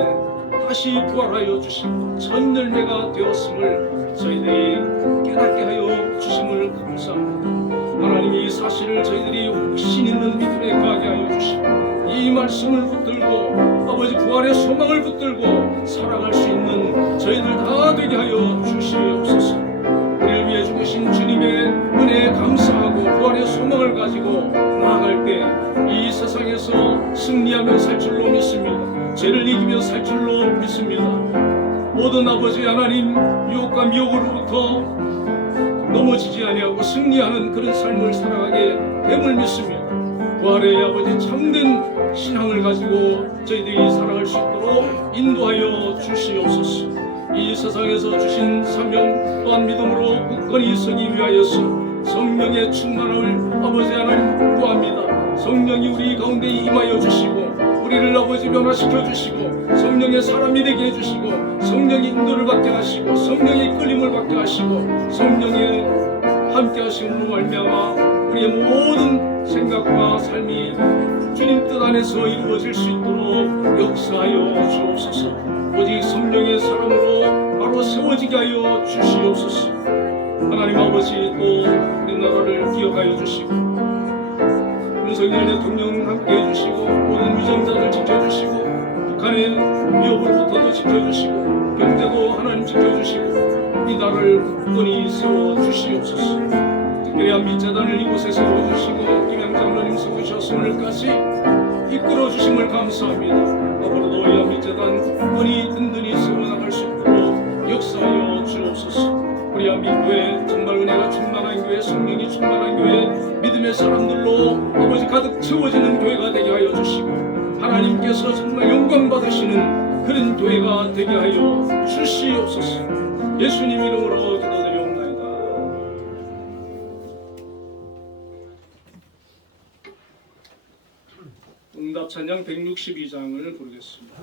다시 부활하여 주시고 첫 열매가 되었음을 저희들이 깨닫게 하여 주심을 감사합니다. 하나님, 이 사실을 저희들이 확신 있는 믿음에 가게 하여 주시고 이 말씀을 붙들고 아버지 부활의 소망을 붙들고 살아갈 수 있는 저희들 다 되게 하여 주시옵소서. 우리를 위해 죽으신 주님의 은혜에 감사하고 부활의 소망을 가지고 나아갈 때 이 세상에서 승리하며 살 줄로 믿습니다. 죄를 이기며 살 줄로 믿습니다. 모든 아버지 하나님 유혹과 미혹으로부터 넘어지지 아니하고 승리하는 그런 삶을 살아가게 됨을 믿습니다. 부활의 아버지 참된 신앙을 가지고 저희들이 살아갈 수 있도록 인도하여 주시옵소서. 이 세상에서 주신 사명 또한 믿음으로 굳건히 서기 위하여서 성령의 충만함을 아버지 하나님 구합니다. 성령이 우리 가운데 임하여 주시고 우리를 아버지 변화시켜 주시고 성령의 사람이 되게 해주시고 성령의 인도를 받게 하시고 성령의 이끌림을 받게 하시고 성령의 함께 하심으로 말미암아 우리의 모든 생각과 삶이 주님 뜻 안에서 이루어질 수 있도록 역사하여 주옵소서. 오직 성령의 사람으로 바로 세워지게 하여 주시옵소서. 하나님 아버지 또 우리 나라를 기억하여 주시고 윤석열 대통령 함께 해주시고 모든 위정자를 지켜주시고 북한의 위협으로부터도 지켜주시고 경제도 하나님 지켜주시고 이 나라를 굳건히 세워주시옵소서. 특별히 한빛재단을 이곳에 세워주시고 김영장로님 세우셨음을까지 이끌어주심을 감사합니다. 앞으로도 이 한빛재단 굳건히 든든히 세워나갈 수 있도록 역사하여 주옵소서. 우리 한빛교회 정말 은혜가 충만한 교회, 성령이 충만한 교회, 믿음의 사람들로 아버지 가득 채워지는 교회가 되게 하여 주시고 하나님께서 정말 영광 받으시는 그런 교회가 되게 하여 주시옵소서. 예수님 이름으로 기도드리옵나이다. 응답 찬양 162장을 부르겠습니다.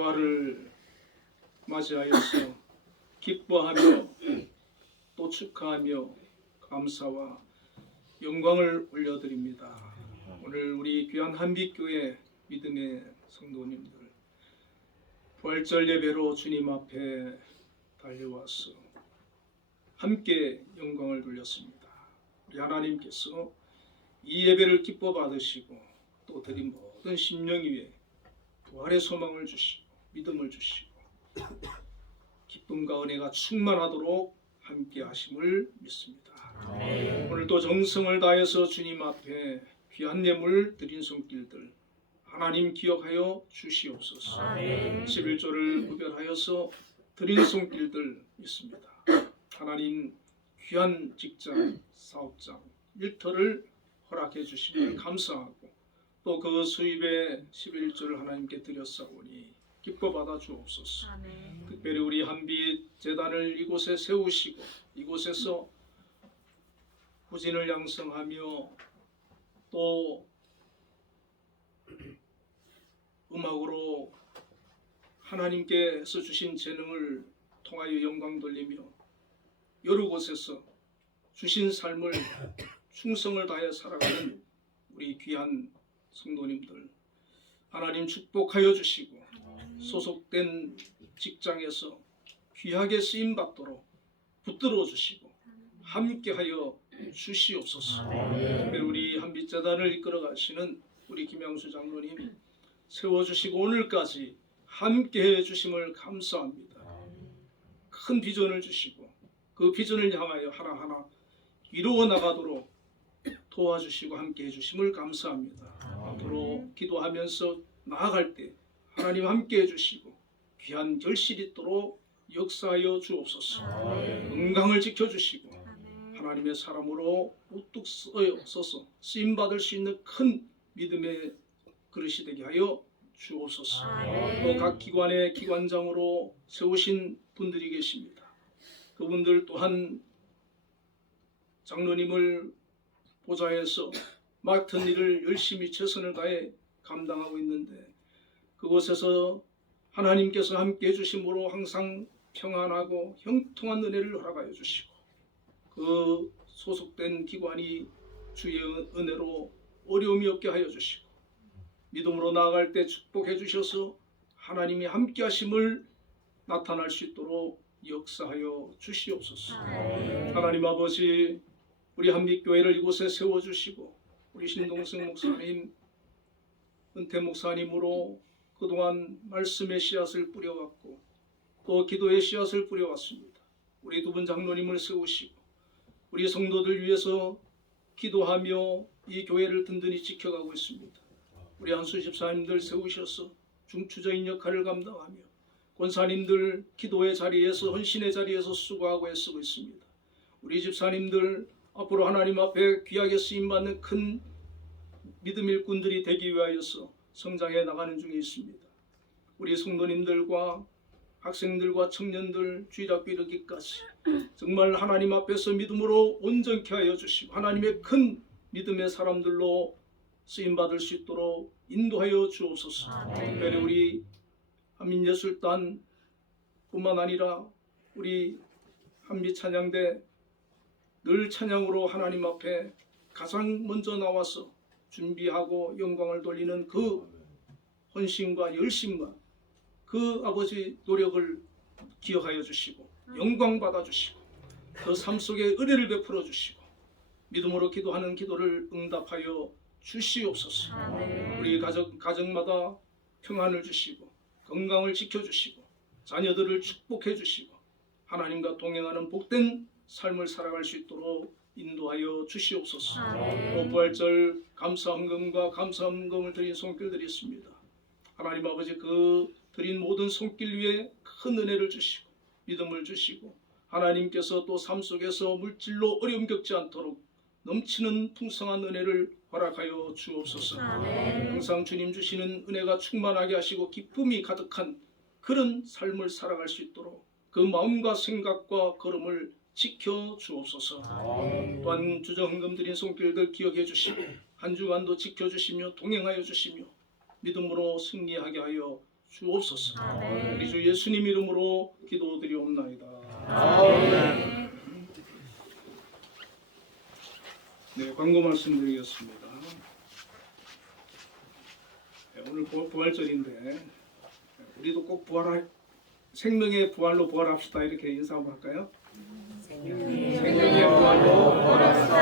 부활을 맞이하여서 기뻐하며 또 축하하며 감사와 영광을 올려드립니다. 오늘 우리 귀한 한빛교회 믿음의 성도님들 부활절 예배로 주님 앞에 달려와서 함께 영광을 돌렸습니다. 우리 하나님께서 이 예배를 기뻐 받으시고 또 드린 모든 심령 위에 부활의 소망을 주시고 믿음을 주시고 기쁨과 은혜가 충만하도록 함께 하심을 믿습니다. 오늘도 정성을 다해서 주님 앞에 귀한 예물 드린 손길들 하나님 기억하여 주시옵소서. 11조를 구별하여서 드린 손길들 있습니다. 하나님 귀한 직장, 사업장, 일터를 허락해 주시면 감사하고 또 그 수입의 11조를 하나님께 드렸사오니 기뻐 받아 주옵소서. 특별히 우리 한빛 재단을 이곳에 세우시고 이곳에서 후진을 양성하며 또 음악으로 하나님께서 주신 재능을 통하여 영광 돌리며 여러 곳에서 주신 삶을 충성을 다해 살아가는 우리 귀한 성도님들 하나님 축복하여 주시고 소속된 직장에서 귀하게 쓰임 받도록 붙들어 주시고 함께하여 주시옵소서. 특별히 우리 한빛재단을 이끌어 가시는 우리 김양수 장로님 세워주시고 오늘까지 함께해 주심을 감사합니다. 큰 비전을 주시고 그 비전을 향하여 하나하나 이루어 나가도록 도와주시고 함께해 주심을 감사합니다. 앞으로 기도하면서 나아갈 때 하나님 함께해 주시고 귀한 결실이 있도록 역사하여 주옵소서. 건강을 지켜주시고 하나님의 사람으로 우뚝 서서 쓰임받을 수 있는 큰 믿음의 그릇이 되게 하여 주옵소서. 또 각 기관의 기관장으로 세우신 분들이 계십니다. 그분들 또한 장로님을 보좌해서 맡은 일을 열심히 최선을 다해 감당하고 있는데 그곳에서 하나님께서 함께해 주심으로 항상 평안하고 형통한 은혜를 허락하여 주시고 그 소속된 기관이 주의 은혜로 어려움이 없게 하여 주시고 믿음으로 나아갈 때 축복해 주셔서 하나님이 함께 하심을 나타날 수 있도록 역사하여 주시옵소서. 하나님 아버지 우리 한빛교회를 이곳에 세워주시고 우리 신동승 목사님 은퇴 목사님으로 그동안 말씀의 씨앗을 뿌려왔고 또 기도의 씨앗을 뿌려왔습니다. 우리 두 분 장로님을 세우시고 우리 성도들 위해서 기도하며 이 교회를 든든히 지켜가고 있습니다. 우리 한수 집사님들 세우셔서 중추적인 역할을 감당하며 권사님들 기도의 자리에서 헌신의 자리에서 수고하고 애쓰고 있습니다. 우리 집사님들 앞으로 하나님 앞에 귀하게 쓰임받는 큰 믿음 일꾼들이 되기 위하여서 성장해 나가는 중에 있습니다. 우리 성도님들과 학생들과 청년들 주일학교 이르기까지 정말 하나님 앞에서 믿음으로 온전케 하여 주시고 하나님의 큰 믿음의 사람들로 쓰임받을 수 있도록 인도하여 주옵소서. 특별히 우리 한민예술단 뿐만 아니라 우리 한빛찬양대 늘 찬양으로 하나님 앞에 가장 먼저 나와서 준비하고 영광을 돌리는 그 헌신과 열심과 그 아버지 노력을 기억하여 주시고 영광 받아 주시고 그 삶 속에 은혜를 베풀어 주시고 믿음으로 기도하는 기도를 응답하여 주시옵소서. 우리 가정마다 평안을 주시고 건강을 지켜주시고 자녀들을 축복해 주시고 하나님과 동행하는 복된 삶을 살아갈 수 있도록 인도하여 주시옵소서. 또 부활절 감사헌금과 감사헌금을 드린 손길들이 있습니다. 하나님 아버지 그 드린 모든 손길 위에 큰 은혜를 주시고 믿음을 주시고 하나님께서 또 삶 속에서 물질로 어려움 겪지 않도록 넘치는 풍성한 은혜를 허락하여 주옵소서. 항상 주님 주시는 은혜가 충만하게 하시고 기쁨이 가득한 그런 삶을 살아갈 수 있도록 그 마음과 생각과 걸음을 지켜 주옵소서. 또한 주저헌금 드린 손길들 기억해 주시고 한 주간도 지켜주시며 동행하여 주시며 믿음으로 승리하게 하여 주옵소서. 아멘. 우리 주 예수님 이름으로 기도드리옵나이다. 아멘. 네, 광고 말씀드리겠습니다. 네, 오늘 부활절인데 우리도 꼭 생명의 부활로 부활합시다 이렇게 인사 한번 할까요? 생명의 부활로 부활합시다.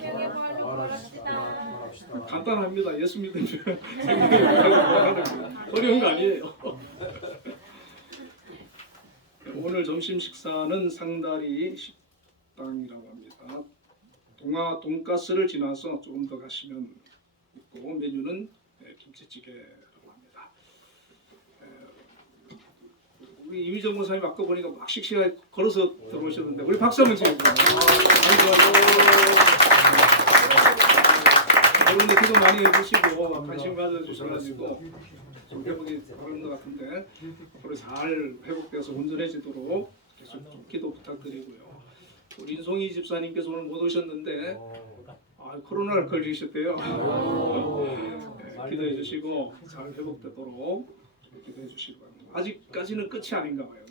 생명의 부활로 부활합시다. 간단합니다. 예수 믿으면 생명의 부활로 부활하는 거 어려운 거 아니에요. 오늘 점심 식사는 상다리 식당이라고 합니다. 동아 돈가스를 지나서 조금 더 가시면 있고 메뉴는 김치찌개라고 합니다. 우리 이미정 목사님 아까 보니까 막 씩씩하게 걸어서 들어오셨는데 우리 박수 한번 치겠습니다. 여러분들 기도 많이 해주시고 관심 가져주셔가지고 좀 회복이 되는 것 같은데 앞으로 잘 회복돼서 온전해지도록 계속 좀 기도 부탁드리고요. 우리 인송이 집사님께서 오늘 못 오셨는데 코로나를 걸리셨대요. 네, 기도해 주시고 잘 회복되도록 기도해 주시기 바랍니다. 아직까지는 끝이 아닌가 봐요.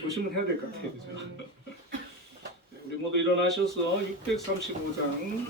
조심을 해야 될 것 같아요. 그죠? 네, 우리 모두 일어나셔서 635장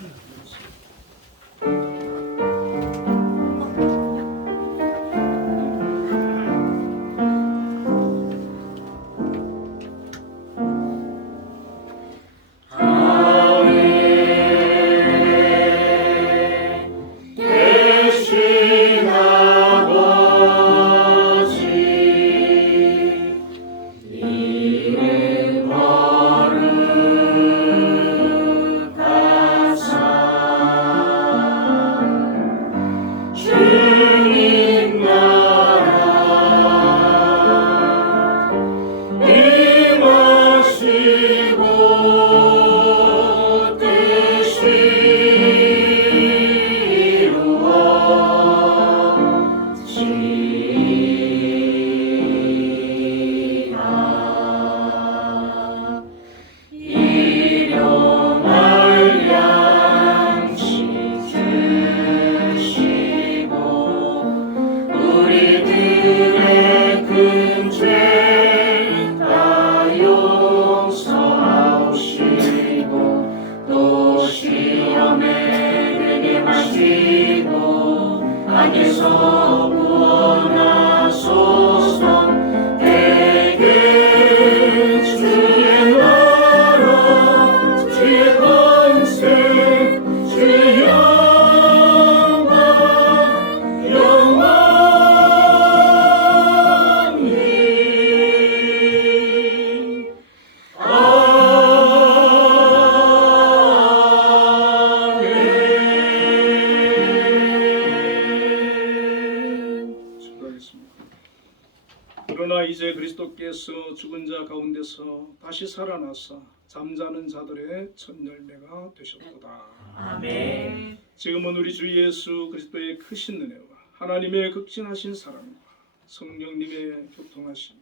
그러나 이제 그리스도께서 죽은 자 가운데서 다시 살아나사 잠자는 자들의 첫 열매가 되셨도다. 아멘. 지금은 우리 주 예수 그리스도의 크신 은혜와 하나님의 극진하신 사랑과 성령님의 교통하심,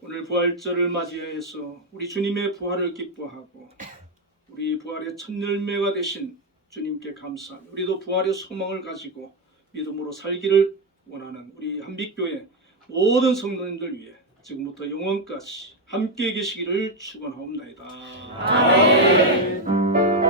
오늘 부활절을 맞이해서 우리 주님의 부활을 기뻐하고 우리 부활의 첫 열매가 되신 주님께 감사하며 우리도 부활의 소망을 가지고 믿음으로 살기를 원하는 우리 한빛교회 모든 성도님들 위해 지금부터 영원까지 함께 계시기를 축원하옵나이다. 아멘.